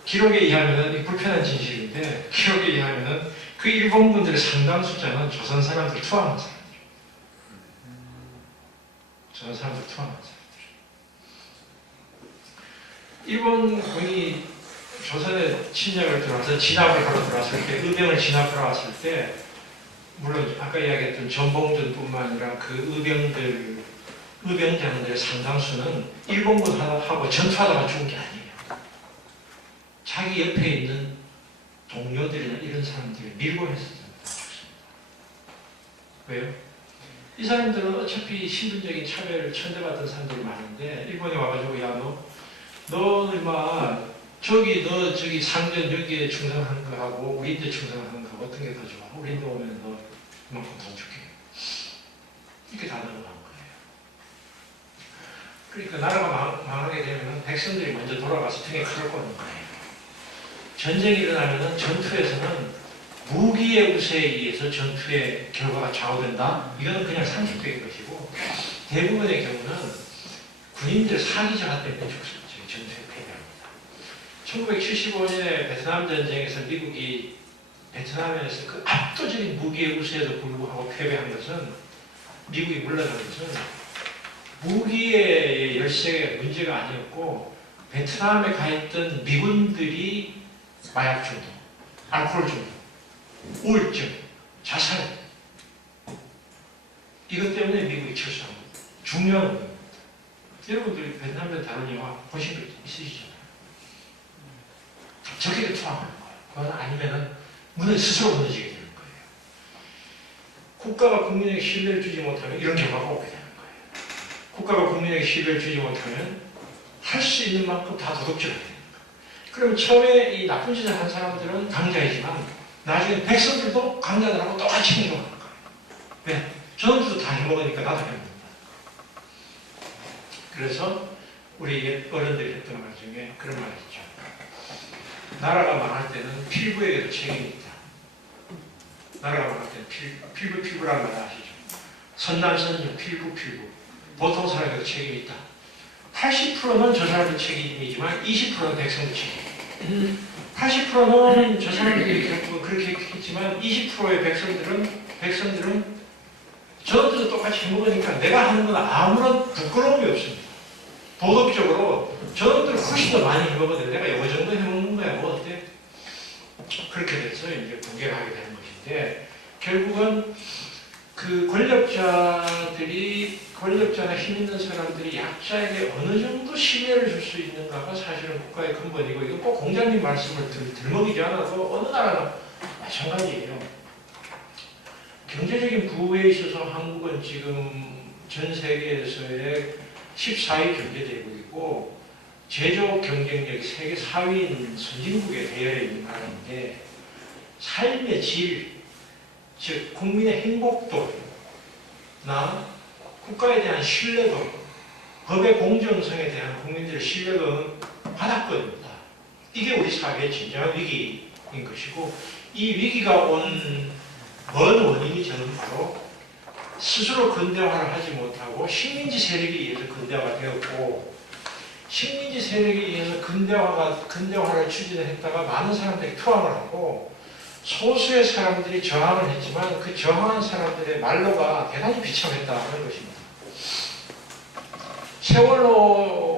기록에 의하면 불편한 진실인데 기록에 의하면 그 일본군들의 상당 숫자는 조선 사람들 투항한 사람들. 조선 사람들 투항한 사람들. 일본군이 조선에 침략을 들어와서 진압을 하러 들어왔을 때, 의병을 진압하러 왔을 때, 물론 아까 이야기했던 전봉준뿐만 아니라 그 의병장들의 상당수는 일본군하고 전투하다가 죽은 게 아니에요. 자기 옆에 있는 동료들이나 이런 사람들이 밀고 해서 죽습니다. 왜요? 이 사람들은 어차피 신분적인 차별을 천대받던 사람들이 많은데 일본에 와가지고 야 너 임마 저기 상전 여기에 충성하는 거하고 우리한테 충성하는 거 어떤 게 더 좋아? 우리한테 오면 너 그만큼 돈 줄게. 이렇게 다 넘어간 거예요. 그러니까 나라가 망하게 되면 백성들이 먼저 돌아가서 등에 칼을 꽂는 거예요. 전쟁이 일어나면 전투에서는 무기의 우세에 의해서 전투의 결과가 좌우된다? 이거는 그냥 상식적인 것이고 대부분의 경우는 군인들 사기자가 때문에 죽습니다. 전투에 패배합니다. 1975년에 베트남 전쟁에서 미국이 베트남에서 그 압도적인 무기의 우세에도 불구하고 패배한 것은 미국이 물러난 것은 무기의 열세가 문제가 아니었고 베트남에 가 있던 미군들이 마약 중독, 알코올 중독, 우울증, 자살 이것 때문에 미국이 철수한 겁니다. 중요한 겁니다. 여러분들이 베트남에 다른 영화 보신 적 있으시잖아요. 저렇게 투항하는 거예요. 그건 아니면은 스스로 무너지게 되는 거예요. 국가가 국민에게 신뢰를 주지 못하면 이런 결과가 오게 되는 거예요. 국가가 국민에게 신뢰를 주지 못하면 할 수 있는 만큼 다 도둑질을 해야 되는 거예요. 그럼 처음에 이 나쁜 짓을 한 사람들은 강자이지만 나중에 백성들도 강자들하고 똑같이 행동하는 거예요. 왜? 저놈들도 다 해먹으니까 나도 해먹는다. 그래서 우리 어른들이 했던 말 중에 그런 말이 있죠. 나라가 망할 때는 필부에게도 책임이 있다. 나라가 망할 때는 필부라는 말 아시죠? 선남선녀, 필부. 보통 사람에게도 책임이 있다. 80%는 저 사람의 책임이지만 20%는 백성의 책임. 80%는 저 사람들이 그렇게 했지만 20%의 백성들은 저들도 똑같이 해먹으니까 내가 하는 건 아무런 부끄러움이 없습니다. 도덕적으로 저놈들 훨씬 더 많이 해먹거든. 내가 이 정도 해먹는 거야. 뭐 어때? 그렇게 돼서 이제 공개를 하게 되는 것인데, 결국은 그 권력자나 힘 있는 사람들이 약자에게 어느 정도 신뢰를 줄 수 있는가가 사실은 국가의 근본이고, 이거 꼭 공장님 말씀을 들먹이지 않아도 어느 나라나 마찬가지예요. 경제적인 부에 있어서 한국은 지금 전 세계에서의 14위 경제대국이고, 제조업 경쟁력이 세계 4위인 선진국의 대열에 있는 나라인데, 삶의 질, 즉 국민의 행복도나 국가에 대한 신뢰도, 법의 공정성에 대한 국민들의 신뢰도는 바닥권입니다. 이게 우리 사회의 진정한 위기인 것이고, 이 위기가 온 먼 원인이 저는 바로 스스로 근대화를 하지 못하고 식민지 세력에 의해서 근대화가 되었고, 식민지 세력에 의해서 근대화를 추진했다가 많은 사람들이 투항을 하고, 소수의 사람들이 저항을 했지만 그 저항한 사람들의 말로가 대단히 비참했다는 것입니다.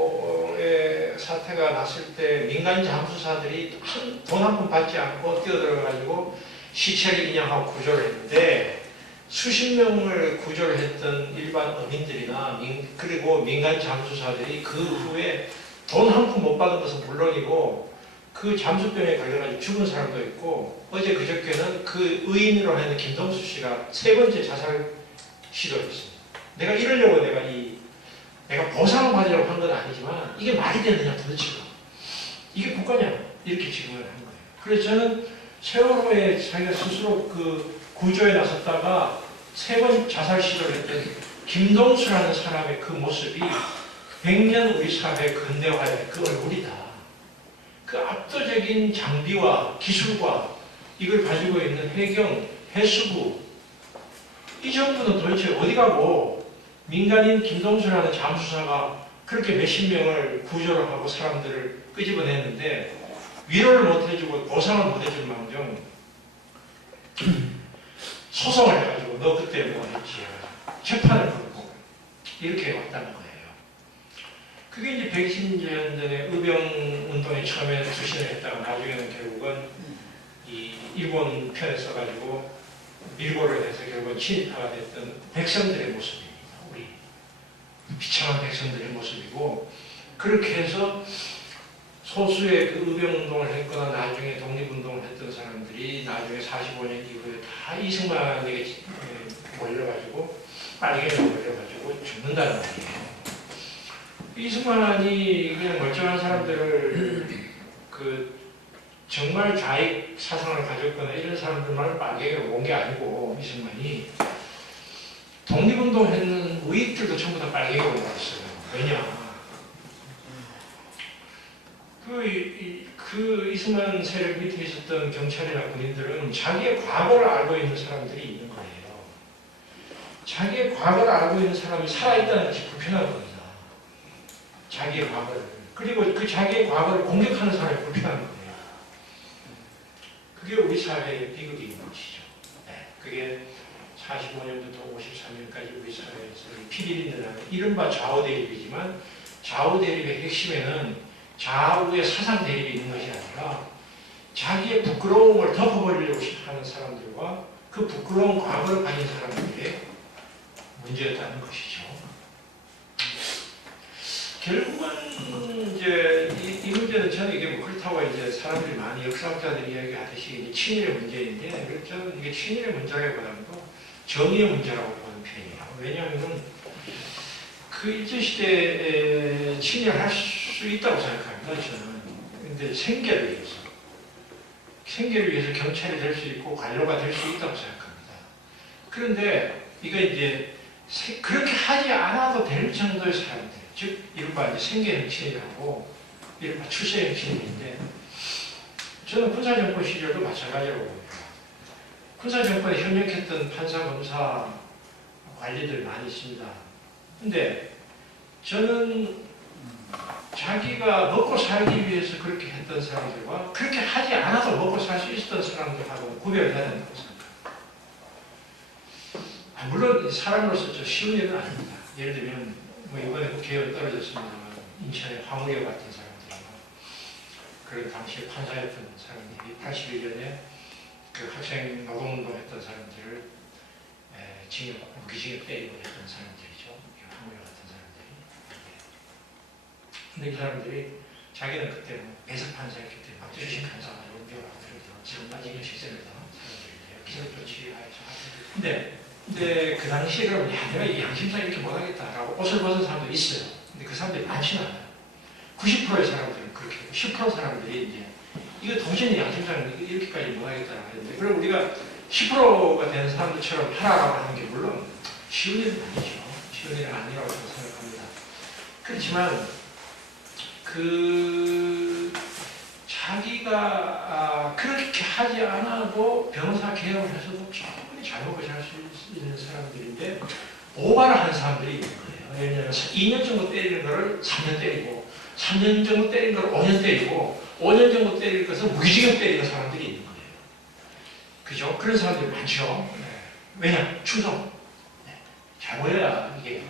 세월호의 사태가 났을 때 민간 잠수사들이 돈 한 푼 받지 않고 뛰어들어가지고 시체를 인양하고 구조를 했는데, 수십 명을 구조를 했던 일반 어민들이나 그리고 민간 잠수사들이 그 후에 돈 한 푼 못 받은 것은 물론이고 그 잠수병에 걸려가지고 죽은 사람도 있고, 어제 그저께는 그 의인으로 하는 김동수 씨가 3번째 자살 시도했습니다. 내가 이러려고 내가 보상을 받으려고 한 건 아니지만 이게 말이 되느냐 도대체가. 이게 국가냐 이렇게 질문을 한 거예요. 그래서 저는 세월호에 자기가 스스로 그 구조에 나섰다가 3번 자살 시도를 했던 김동수라는 사람의 그 모습이 100년 우리 사회 근대화의 그 얼굴이다. 그 압도적인 장비와 기술과 이걸 가지고 있는 해경, 해수부, 이 정부는 도대체 어디 가고, 민간인 김동수라는 잠수사가 그렇게 몇십 명을 구조를 하고 사람들을 끄집어냈는데 위로를 못 해주고 보상을 못 해줄 망정 소송을 해가지고 너 그때 뭐 했지 재판을 걸고 이렇게 왔다는 거예요. 그게 이제 120년 전에 의병운동에 처음에 투신을 했다가 나중에는 결국은 이 일본 편에 써가지고 밀고를 해서 결국은 친일파가 됐던 백성들의 모습입니다. 우리 비참한 백성들의 모습이고, 그렇게 해서 소수의 그 의병운동을 했거나 나중에 독립운동을 했던 사람들이 나중에 45년 이후에 다 이승만에게 몰려가지고 빨갱이에 몰려가지고 죽는다는 말이에요. 이승만이 그냥 멀쩡한 사람들을 그 정말 좌익 사상을 가졌거나 이런 사람들만 빨갱이로 온 게 아니고, 이승만이 독립운동 했는 우익들도 전부 다 빨갱이로 왔어요. 왜냐? 그 이승만 세력 밑에 있었던 경찰이나 군인들은 자기의 과거를 알고 있는 사람들이 있는 거예요. 자기의 과거를 알고 있는 사람이 살아있다는 것이 불편한 겁니다. 자기의 과거를. 그리고 그 자기의 과거를 공격하는 사람이 불편한 거예요. 그게 우리 사회의 비극인 것이죠. 네. 그게 45년부터 53년까지 우리 사회에서 피비린내라는 이른바 좌우 대립이지만, 좌우 대립의 핵심에는 좌우의 사상 대립이 있는 것이 아니라 자기의 부끄러움을 덮어버리려고 하는 사람들과 그 부끄러운 과거를 가진 사람들의 문제였다는 것이죠. 결국은 이제 이 문제는 저는 이게 뭐 그렇다고 이제 사람들이 많이 역사학자들이 이야기하듯이 친일의 문제인데, 저는 이게 친일의 문제라기보다도 정의의 문제라고 보는 편이에요. 왜냐하면 그 일제시대에 친일할 수 있다고 생각합니다, 저는. 근데 생계를 위해서 경찰이 될 수 있고 관료가 될 수 있다고 생각합니다. 그런데 이거 이제 그렇게 하지 않아도 될 정도의 사람들, 즉 이른바 이제 생계형 친일하고 이른바 출세형 친일인데, 저는 군사정권 시절도 마찬가지라고 봅니다. 군사정권에 협력했던 판사, 검사, 관리들 많이 있습니다. 근데 저는 자기가 먹고 살기 위해서 그렇게 했던 사람들과 그렇게 하지 않아도 먹고 살 수 있었던 사람들하고 구별을 해야 된다고 생각합니다. 물론 사람으로서 저 쉬운 일은 아닙니다. 예를 들면 뭐 이번에 국회의원 떨어졌습니다만 인천의 황우여 같은 사람들이나 그런 당시에 판사였던 사람들이 81년에 그 학생 노동운동 했던 사람들을 무기징역 때리고 했던 사람들이죠. 황우여 같은 사람들이. 근데 이 사람들이 자기는 그때는 배석 판사였기 때문에 막 주식 판사가 연결하고 지금까지 실세입니다. 사람들이 기술도 취하해서. 근데 그 당시에 그러면 야, 내가 이 양심상 이렇게 못하겠다라고 옷을 벗은 사람도 있어요. 근데 그 사람들이 많지는 않아요. 90%의 사람들은 그렇게 하고 10% 사람들이 이제 이거 도저히 양심상 이렇게까지 못하겠다라고 했는데 그럼 우리가 10%가 되는 사람들처럼 하라고 하는 게 물론 쉬운 일은 아니죠. 쉬운 일은 아니라고 생각합니다. 그렇지만 자기가 그렇게 하지 않아도 변호사 개혁을 해서도 충분히 잘 먹고 살 수 있는 사람들인데 오바를 하는 사람들이 있는 거예요. 예를 들면 2년 정도 때리는 거를 3년 때리고 3년 정도 때리는 거를 5년 때리고 5년 정도 때릴 것을 무기징역 때리는 사람들이 있는 거예요. 그죠? 그런 사람들이 많죠. 네. 왜냐? 충성. 네. 잘 보여야 이게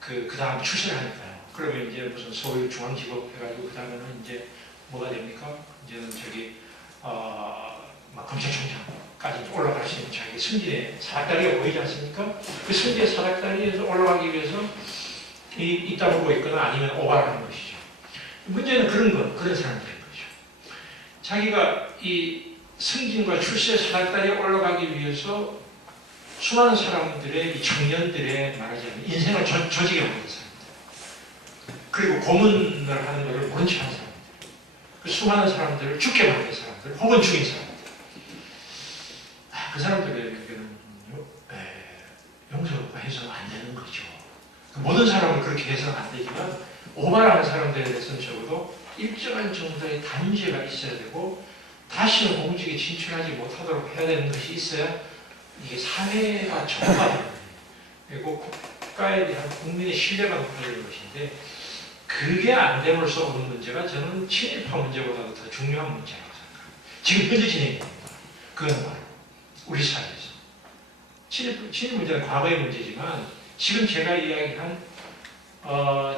그 다음 출세를 하니까요. 그러면 이제 무슨 서울중앙지법 해가지고 그 다음에는 이제 뭐가 됩니까? 이제는 저기 막 검찰총장까지 올라갈 수 있는 자기 승진의 사닥다리가 보이지 않습니까? 그 승진의 사닥다리에서 올라가기 위해서 이따 보고 있거나 아니면 오바를 하는 것이죠. 문제는 그런 사람들인 거죠. 자기가 이 승진과 출세 사닥다리에 올라가기 위해서 수많은 사람들의 이 청년들의 말하자면 인생을 조직해 놓은 사람들. 그리고 고문을 하는 것을 모른 체 하는 사람들. 그 수많은 사람들을 죽게 만든 사람들, 혹은 죽인 사람들. 그 사람들에게는 용서가 해서는 안 되는 거죠. 모든 사람을 그렇게 해서는 안 되지만 오바라는 사람들에 대해서는 적어도 일정한 정도의 단죄가 있어야 되고 다시는 공직에 진출하지 못하도록 해야 되는 것이 있어야 이게 사회가 정화되는 거예요. 그리고 국가에 대한 국민의 신뢰가 높아지는 것인데 그게 안 됨으로써 오는 문제가 저는 친일파 문제보다도 더 중요한 문제라고 생각합니다. 지금 현재 진행입니다. 그건 바로 우리 사회에서. 친일 문제는 과거의 문제지만 지금 제가 이야기한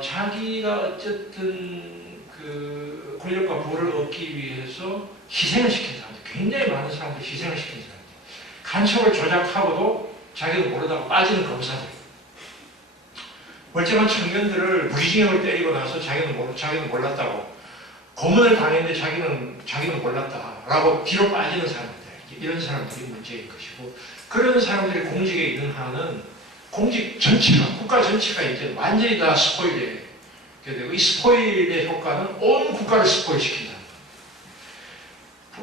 자기가 어쨌든 그 권력과 부를 얻기 위해서 희생을 시킨 사람들, 굉장히 많은 사람들 희생을 시킨 사람들, 간첩을 조작하고도 자기도 모르다가 빠지는 검사들, 멀쩡한 청년들을 무기징역을 때리고 나서 자기는 몰랐다고, 고문을 당했는데 자기는 몰랐다라고 뒤로 빠지는 사람들, 이런 사람들이 문제인 것이고, 그런 사람들이 공직에 있는 한은 공직 전체가, 국가 전체가 이제 완전히 다 스포일이 되고, 이 스포일의 효과는 온 국가를 스포일시킨다.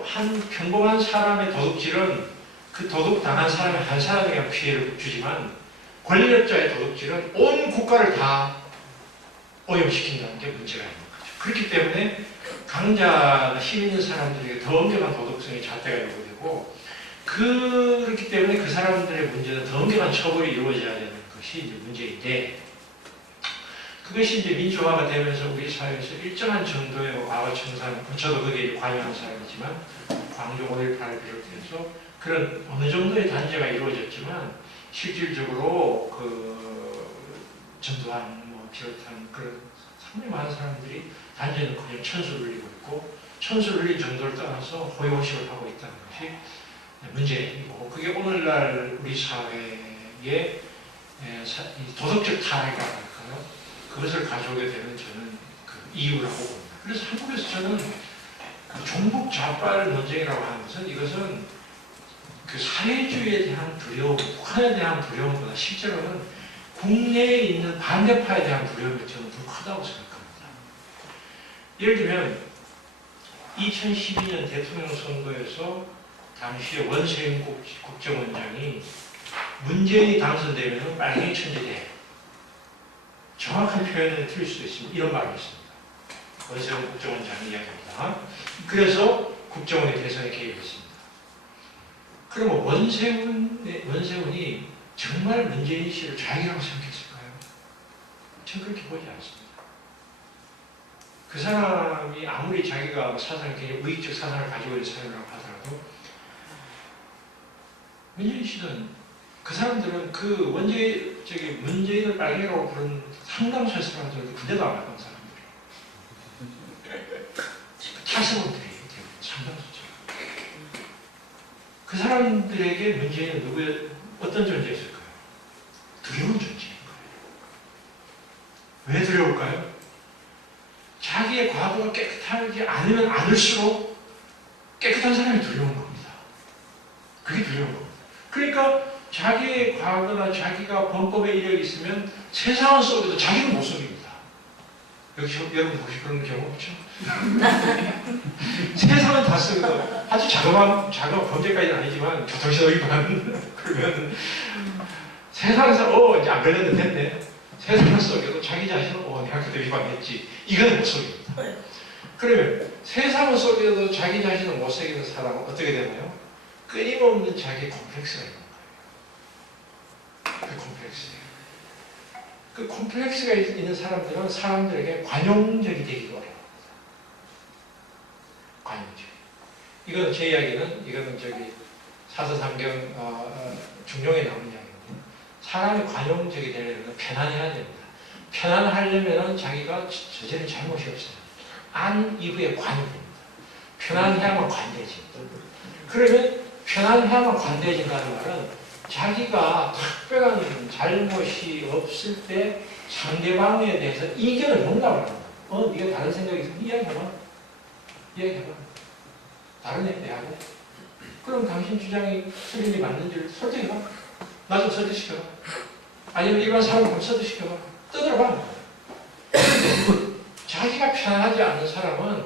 한 평범한 사람의 도둑질은 그 도둑 당한 사람의 한 사람에게 피해를 주지만 권력자의 도둑질은 온 국가를 다 오염시킨다는 게 문제가 있는 거죠. 그렇기 때문에 강자나 힘 있는 사람들에게 더 엄격한 도덕성이 잣대가 요구되고, 그렇기 때문에 그 사람들의 문제는 더 엄격한 처벌이 이루어져야 되는 것이 이제 문제인데, 그것이 이제 민주화가 되면서 우리 사회에서 일정한 정도의 과거 청산, 저도 거기에 관여한 사람이지만 광주 5.18을 비롯해서 그런 어느 정도의 단죄가 이루어졌지만 실질적으로 전두환 비롯한 그런 상당히 많은 사람들이 단죄는 그냥 천수를 흘리고 있고, 천수를 흘릴 정도를 떠나서 호의호식을 하고 있다는 것이 문제이고, 그게 오늘날 우리 사회의 도덕적 타락이라고 할까요? 그것을 가져오게 되는 저는 그 이유라고 봅니다. 그래서 한국에서 저는 그 종북 좌빨 논쟁이라고 하는 것은, 이것은 그 사회주의에 대한 두려움, 북한에 대한 두려움보다 실제로는 국내에 있는 반대파에 대한 두려움이 저는 더 크다고 생각합니다. 예를 들면 2012년 대통령 선거에서 당시에 원세훈 국정원장이 문재인이 당선되면 빨갱이 천지대, 정확한 표현은 틀릴 수도 있습니다. 이런 말을 했습니다. 원세훈 국정원장 이야기입니다. 그래서 국정원의 대선에 개입했습니다. 그러면 원세훈이 정말 문재인 씨를 자기라고 생각했을까요? 저는 그렇게 보지 않습니다. 그 사람이 아무리 자기가 사상이 굉장히 우익적 사상을 가지고 있는 사람이라고 하더라도, 문재인 씨는, 그 사람들은 문재인을 빨갱이라고 부르는 상당수의 사람들은 군대도 안 갔던 사람들이에요. 탈세범들이에요. 상당수죠. 그 사람들에게 문제는 어떤 존재였을까요? 두려운 존재인 거예요. 왜 두려울까요? 자기의 과거가 깨끗하지 않으면 않을수록 깨끗한 사람이 두려운 겁니다. 그게 두려운 겁니다. 그러니까 자기의 과거나 자기가 범법의 이력이 있으면 세상을 속여도 자기는 못 속입니다. 여기 여러분 혹시 그런 경우 없죠? 세상은 다 속여도 아주 작은 범죄까지는 아니지만 교통신호 위반 그러면 세상에서 이제 안 걸렸는데 됐네. 세상을 속여도 자기 자신은 내가 그때 위반했지. 이건 못 속입니다. 그러면 세상을 속여도 자기 자신을 못 속이는 사람은 어떻게 되나요? 끊임없는 자기 콤플렉스가 있는 거예요. 그 콤플렉스예요. 그 콤플렉스가 있는 사람들은 사람들에게 관용적이 되기도 어려워요. 관용적. 이건 제 이야기는 이거는 사서삼경 중용에 나오는 이야기입니다. 사람이 관용적이 되려면 편안해야 됩니다. 편안하려면 자기가 저지른 잘못이 없어요. 안 이후에 관이 됩니다. 편안해야만 관대해집니다. 그러면 편안해야만 관대해진다는 말은 자기가 특별한 잘못이 없을 때 상대방에 대해서 이견을 용납을 합니다. 네가 다른 생각이 있으면 이야기해봐. 다른 애 내가 해. 그럼 당신 주장이 틀린 게 맞는지를 설득해봐. 나 좀 설득시켜봐. 아니면 일반 사람을 좀 설득시켜봐. 떠들어봐. 자기가 편안하지 않은 사람은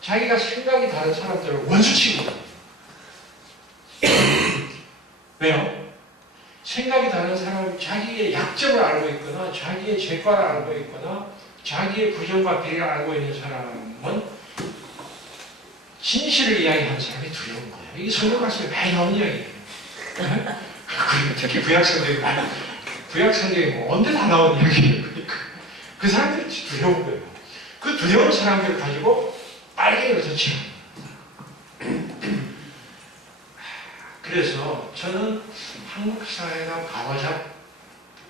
자기가 생각이 다른 사람들을 원수치고 왜요? 생각이 다른 사람이 자기의 약점을 알고 있거나 자기의 죄과를 알고 있거나 자기의 부정과 비리를 알고 있는 사람은 진실을 이야기하는 사람이 두려운 거예요. 이게 성경 말씀에 많이 나오는 이야기예요. 특히 구약성경에 언제 다 나오는 이야기예요. 그러니까 그 사람들이 두려운 거예요. 그 두려운 사람들을 가지고 빨갱이로 처치합니다. 그래서 저는 한국 사회가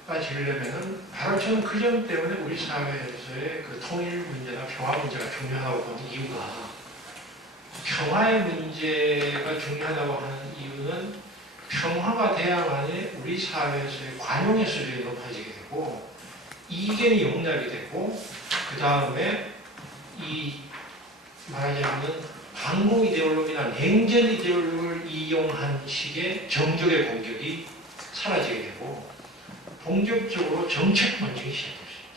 바로잡아지려면은 바로 저는 그 점 때문에 우리 사회에서의 그 통일 문제나 평화 문제가 중요하다고 보는 이유가 평화의 문제가 중요하다고 하는 이유는 평화가 돼야만이 우리 사회에서의 관용의 수준이 높아지게 되고 이견이 용납이 되고 그 다음에 이 말하자면 반공 이데올로기나 냉전 이데올로기를 이용한 식의 정적의 공격이 사라지게 되고 본격적으로 정책 논쟁이 시작될 수 있다.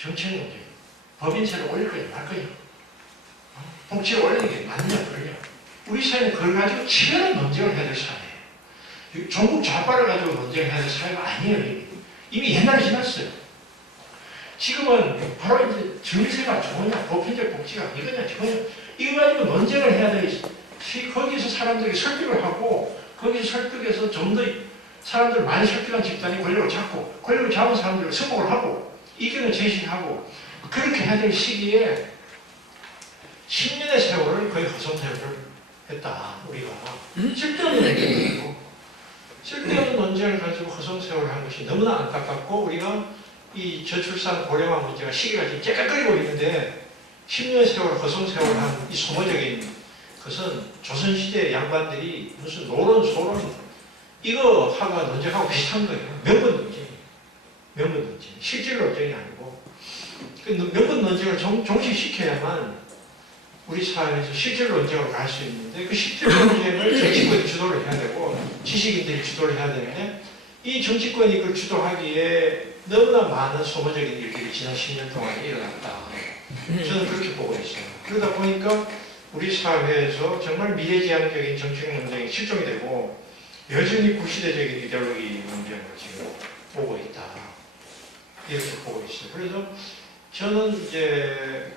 정책 논쟁. 법인세를 올릴 거냐 말 거냐. 복지를 올리는 게 맞냐 그러냐. 우리 사회는 그걸 가지고 치열한 논쟁을 해야 될 사회예요. 전국 좌파를 가지고 논쟁을 해야 될 사회가 아니에요. 이미 옛날에 지났어요. 지금은 바로 이제 정세가 좋으냐, 보편적 복지가 이거냐, 저거냐, 이거 가지고 논쟁을 해야 돼. 거기서 사람들에게 설득을 하고, 거기서 설득해서 좀 더 사람들을 많이 설득한 집단이 권력을 잡고, 권력을 잡은 사람들을 승복을 하고, 이견을 제시하고, 그렇게 해야 될 시기에 10년의 세월을 거의 허송세월을 했다, 우리가. 쓸데없는 논쟁이고, 쓸데없는 논쟁을 가지고 허송세월을 한 것이 너무나 안타깝고, 우리가 이 저출산 고령화 문제가 시기가 지금 째깍거리고 있는데 10년 세월 허송세월 한 이 소모적인 것은 조선시대 양반들이 무슨 노론 소론 이거 하고 논쟁하고 비슷한 거예요. 명분 논쟁. 실질 논쟁이 아니고 그 명분 논쟁을 종식시켜야만 우리 사회에서 실질 논쟁으로 갈 수 있는데 그 실질 논쟁을 정치권이 주도를 해야 되고 지식인들이 주도를 해야 되는데 이 정치권이 그걸 주도하기에 너무나 많은 소모적인 일들이 지난 10년 동안 일어났다. 저는 그렇게 보고 있어요. 그러다 보니까 우리 사회에서 정말 미래지향적인 정책 논쟁이 실종이 되고 여전히 구시대적인 이데올로기 논쟁을 지금 보고 있다. 이렇게 보고 있어요. 그래서 저는 이제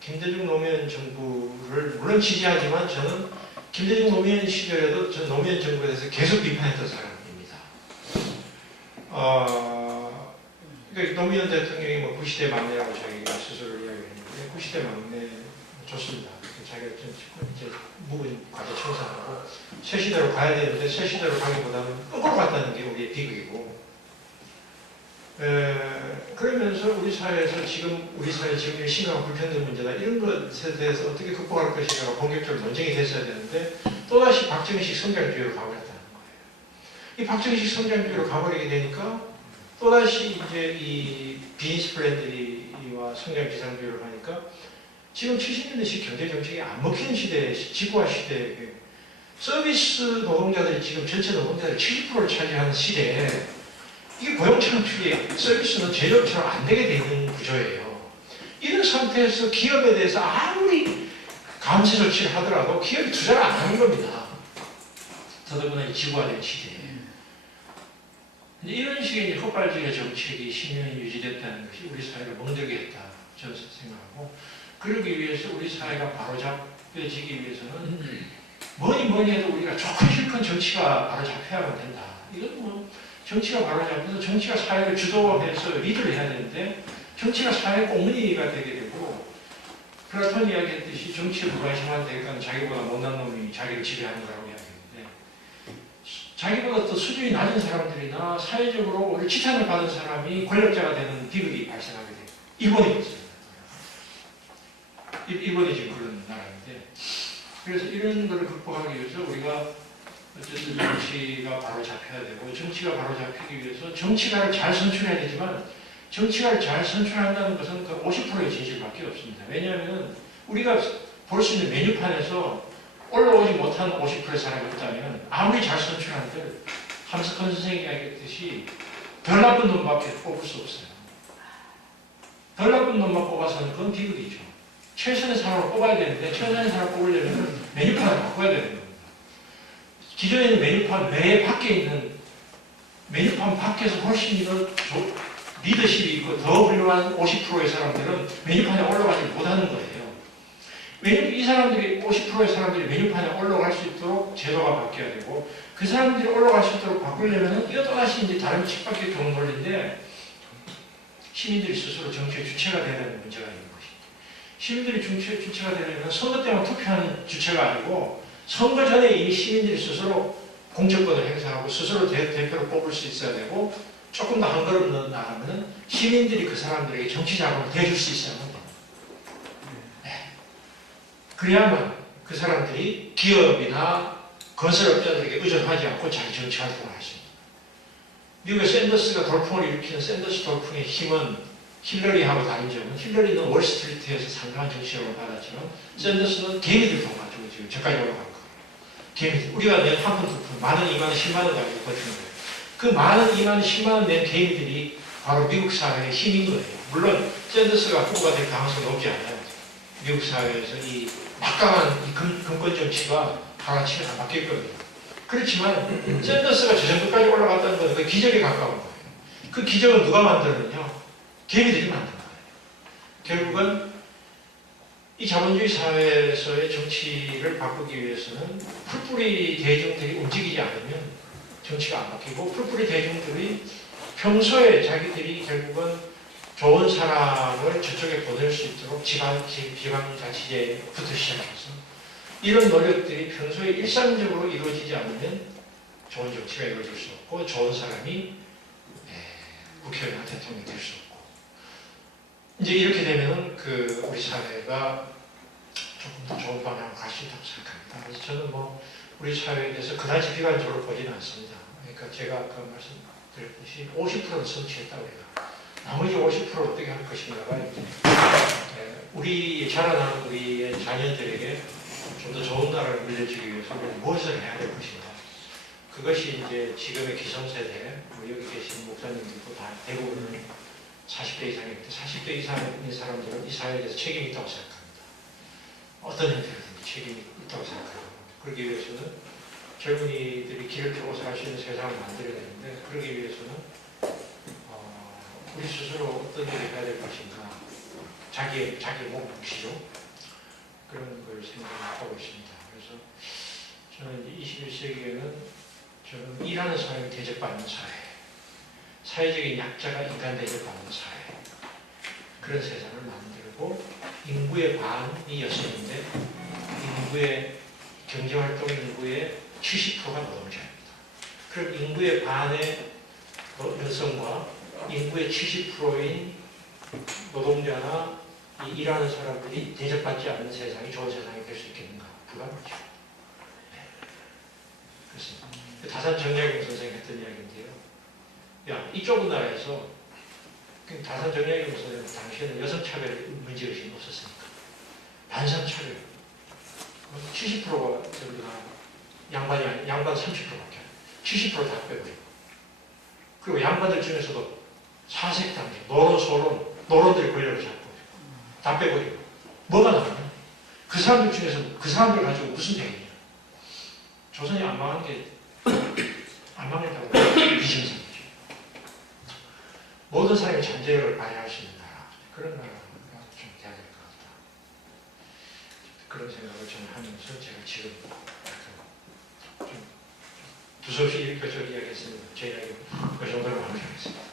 김대중 노무현 정부를 물론 지지하지만 저는 김대중 노무현 시절에도 전 노무현 정부에 대해서 계속 비판했던 사람입니다. 그러니까 노무현 대통령이 구시대 막내라고 자기가 스스로 이야기했는데 구시대 막내 좋습니다. 자기가 이제 묵은 과제 청산하고 새 시대로 가야 되는데 새 시대로 가기보다는 거꾸로 갔다는 게 우리의 비극이고 그러면서 우리 사회에서 지금 우리 사회 지금 심각한 불평등 문제다 이런 것에 대해서 어떻게 극복할 것인가가 본격적으로 논쟁이 됐어야 되는데 또다시 박정희식 성장주의로 가버렸다는 거예요. 이 박정희식 성장주의로 가버리게 되니까 또다시 이제 이 비즈니스 플랜들이와 성장 지상주의를 하니까 지금 70년대식 경제 정책이 안 먹히는 시대에 지구화 시대에 서비스 노동자들이 지금 전체 노동자들 70%를 차지하는 시대에 이게 고용 창출이 서비스는 제조업처럼 안 되게 되는 구조예요. 이런 상태에서 기업에 대해서 아무리 감세 조치를 하더라도 기업이 투자를 안 하는 겁니다. 더더구나 지구화된 시대에. 이런 식의 헛발질의 정책이 10년이 유지됐다는 것이 우리 사회를 멍들게 했다. 저는 생각하고 그러기 위해서 우리 사회가 바로잡혀지기 위해서는 뭐니 해도 우리가 좋건 싫건 정치가 바로잡혀야만 된다. 이건 뭐 정치가 바로잡혀서 정치가 사회를 주도해서 리드를 해야 되는데 정치가 사회 꽁무니가 되게 되고 플라톤이 이야기했듯이 정치에 무관심한 대가는 자기보다 못난 놈이 자기를 지배하는 거라고 이야기했는데 자기보다 더 수준이 낮은 사람들이나 사회적으로 오히려 지탄을 받은 사람이 권력자가 되는 비극이 발생하게 돼요. 일본이 그렇습니다. 일본이 지금 그런 나라인데 그래서 이런 것을 극복하기 위해서 우리가 어쨌든 정치가 바로 잡혀야 되고 정치가 바로 잡히기 위해서 정치가를 잘 선출해야 되지만 정치가를 잘 선출한다는 것은 그 50%의 진실밖에 없습니다. 왜냐하면 우리가 볼 수 있는 메뉴판에서 올라오지 못한 50%의 사람이 있다면 아무리 잘 선출한들 함석헌 선생님이 이야기했듯이 덜 나쁜 놈밖에 뽑을 수 없어요. 덜 나쁜 놈만 뽑아서는 그건 비극이죠. 최선의 사람을 뽑아야 되는데 최선의 사람을 뽑으려면 메뉴판을 바꿔야 되는 겁니다. 기존에 있는 메뉴판 외에 밖에 있는 메뉴판 밖에서 훨씬 더 리더십이 있고 더 훌륭한 50%의 사람들은 메뉴판에 올라가지 못하는 거예요. 왜냐면 이 사람들이 50%의 사람들이 메뉴판에 올라갈 수 있도록 제도가 바뀌어야 되고 그 사람들이 올라갈 수 있도록 바꾸려면 이거 또다시 이제 다른 칙밖에 도는 논리인데 시민들이 스스로 정치의 주체가 되야 되는 문제가 있는 것입니다. 시민들이 주체가 되려면 선거 때만 투표하는 주체가 아니고 선거 전에 이미 시민들이 스스로 공천권을 행사하고 스스로 대표를 뽑을 수 있어야 되고 조금 더 한 걸음 더 나가면 시민들이 그 사람들에게 정치 자금을 대줄 수 있어야 합니다. 네. 그래야만 그 사람들이 기업이나 건설업자들에게 의존하지 않고 자기 정치 활동을 할 수 있습니다. 미국의 샌더스가 돌풍을 일으키는 샌더스 돌풍의 힘은 힐러리하고 다른 점은 힐러리는 월스트리트에서 상당한 정치력을 받았지만 샌더스는 개미들 돈 가지고 지금 저까지 올라간 거예요. 개미들. 우리가 낸 한 푼, 두 푼, 만원, 2만원, 10만원 가지고 버티는 거예요. 그 많은 2만원, 10만원 낸 개미들이 바로 미국 사회의 힘인 거예요. 물론 샌더스가 후보가 될 가능성이 높지 않아요. 미국 사회에서 이 막강한 이 금권 정치가 하루아침에 다 바뀔 겁니다. 그렇지만 샌더스가 저 정도까지 올라갔다는 것은 그 기적에 가까운 거예요. 그 기적은 누가 만들었냐? 개미들이 만든 거예요. 결국은 이 자본주의 사회에서의 정치를 바꾸기 위해서는 풀뿌리 대중들이 움직이지 않으면 정치가 안 바뀌고 풀뿌리 대중들이 평소에 자기들이 결국은 좋은 사람을 저쪽에 보낼 수 있도록 지방자치제부터 시작해서 이런 노력들이 평소에 일상적으로 이루어지지 않으면 좋은 정치가 이루어질 수 없고 좋은 사람이 국회의원 대통령이 될 수 없고 이제 이렇게 되면 우리 사회가 조금 더 좋은 방향으로 갈 수 있다고 생각합니다. 그래서 저는 뭐 우리 사회에 대해서 그다지 비관적으로 보지는 않습니다. 그러니까 제가 아까 말씀드렸듯이 50%는 성취했다고 해요. 나머지 50% 어떻게 할 것인가가 이제 우리 자라나는 우리의 자녀들에게 좀 더 좋은 나라를 물려주기 위해서 우리는 무엇을 해야 될 것인가. 그것이 이제 지금의 기성세대, 여기 계신 목사님들도 다 대부분은 40대 이상입니다. 40대 이상인 사람들은 이 사회에 대해서 책임이 있다고 생각합니다. 어떤 형태로든지 책임이 있다고 생각합니다. 그러기 위해서는 젊은이들이 길을 펴고 살 수 있는 세상을 만들어야 되는데 그러기 위해서는 우리 스스로 어떤 일을 해야 될 것인가 자기 몸 묵시죠. 그런 걸 생각하고 있습니다. 그래서 저는 21세기에는 저는 일하는 사람이 대접받는 사회, 사회적인 약자가 인간 대접받는 사회, 그런 세상을 만들고 인구의 반이 여성인데 인구의 경제활동 인구의 70%가 노동자입니다. 그럼 인구의 반의 여성과 인구의 70%인 노동자나 이 일하는 사람들이 대접받지 않는 세상이 좋은 세상이 될 수 있겠는가? 불가능하죠. 그렇습니다. 다산 정약용 선생이 했던 이야기인데요. 야, 이 좁은 나라에서 다산 정약용 선생은 당시에는 여성차별 문제의식이 없었으니까 반성차별 70%가 양반 30%밖에 70%다 빼버리고 그리고 양반들 중에서도 사색단계, 노론들의 권력을 잡고 다 빼버리고 뭐가 나오냐? 그 사람들 중에서 그 사람들 가지고 무슨 대응이냐? 조선이 안 망한 게 안 망했다고 비심성이죠. 모든 사람이 잠재력을 발휘할 수 있는 나라 그런 나라가 좀 돼야 될 것 같다. 그런 생각을 저는 하면서 제가 지금 좀 두서없이 이렇게 이야기했습니다. 제 이야기 그 정도로 마무리하겠습니다.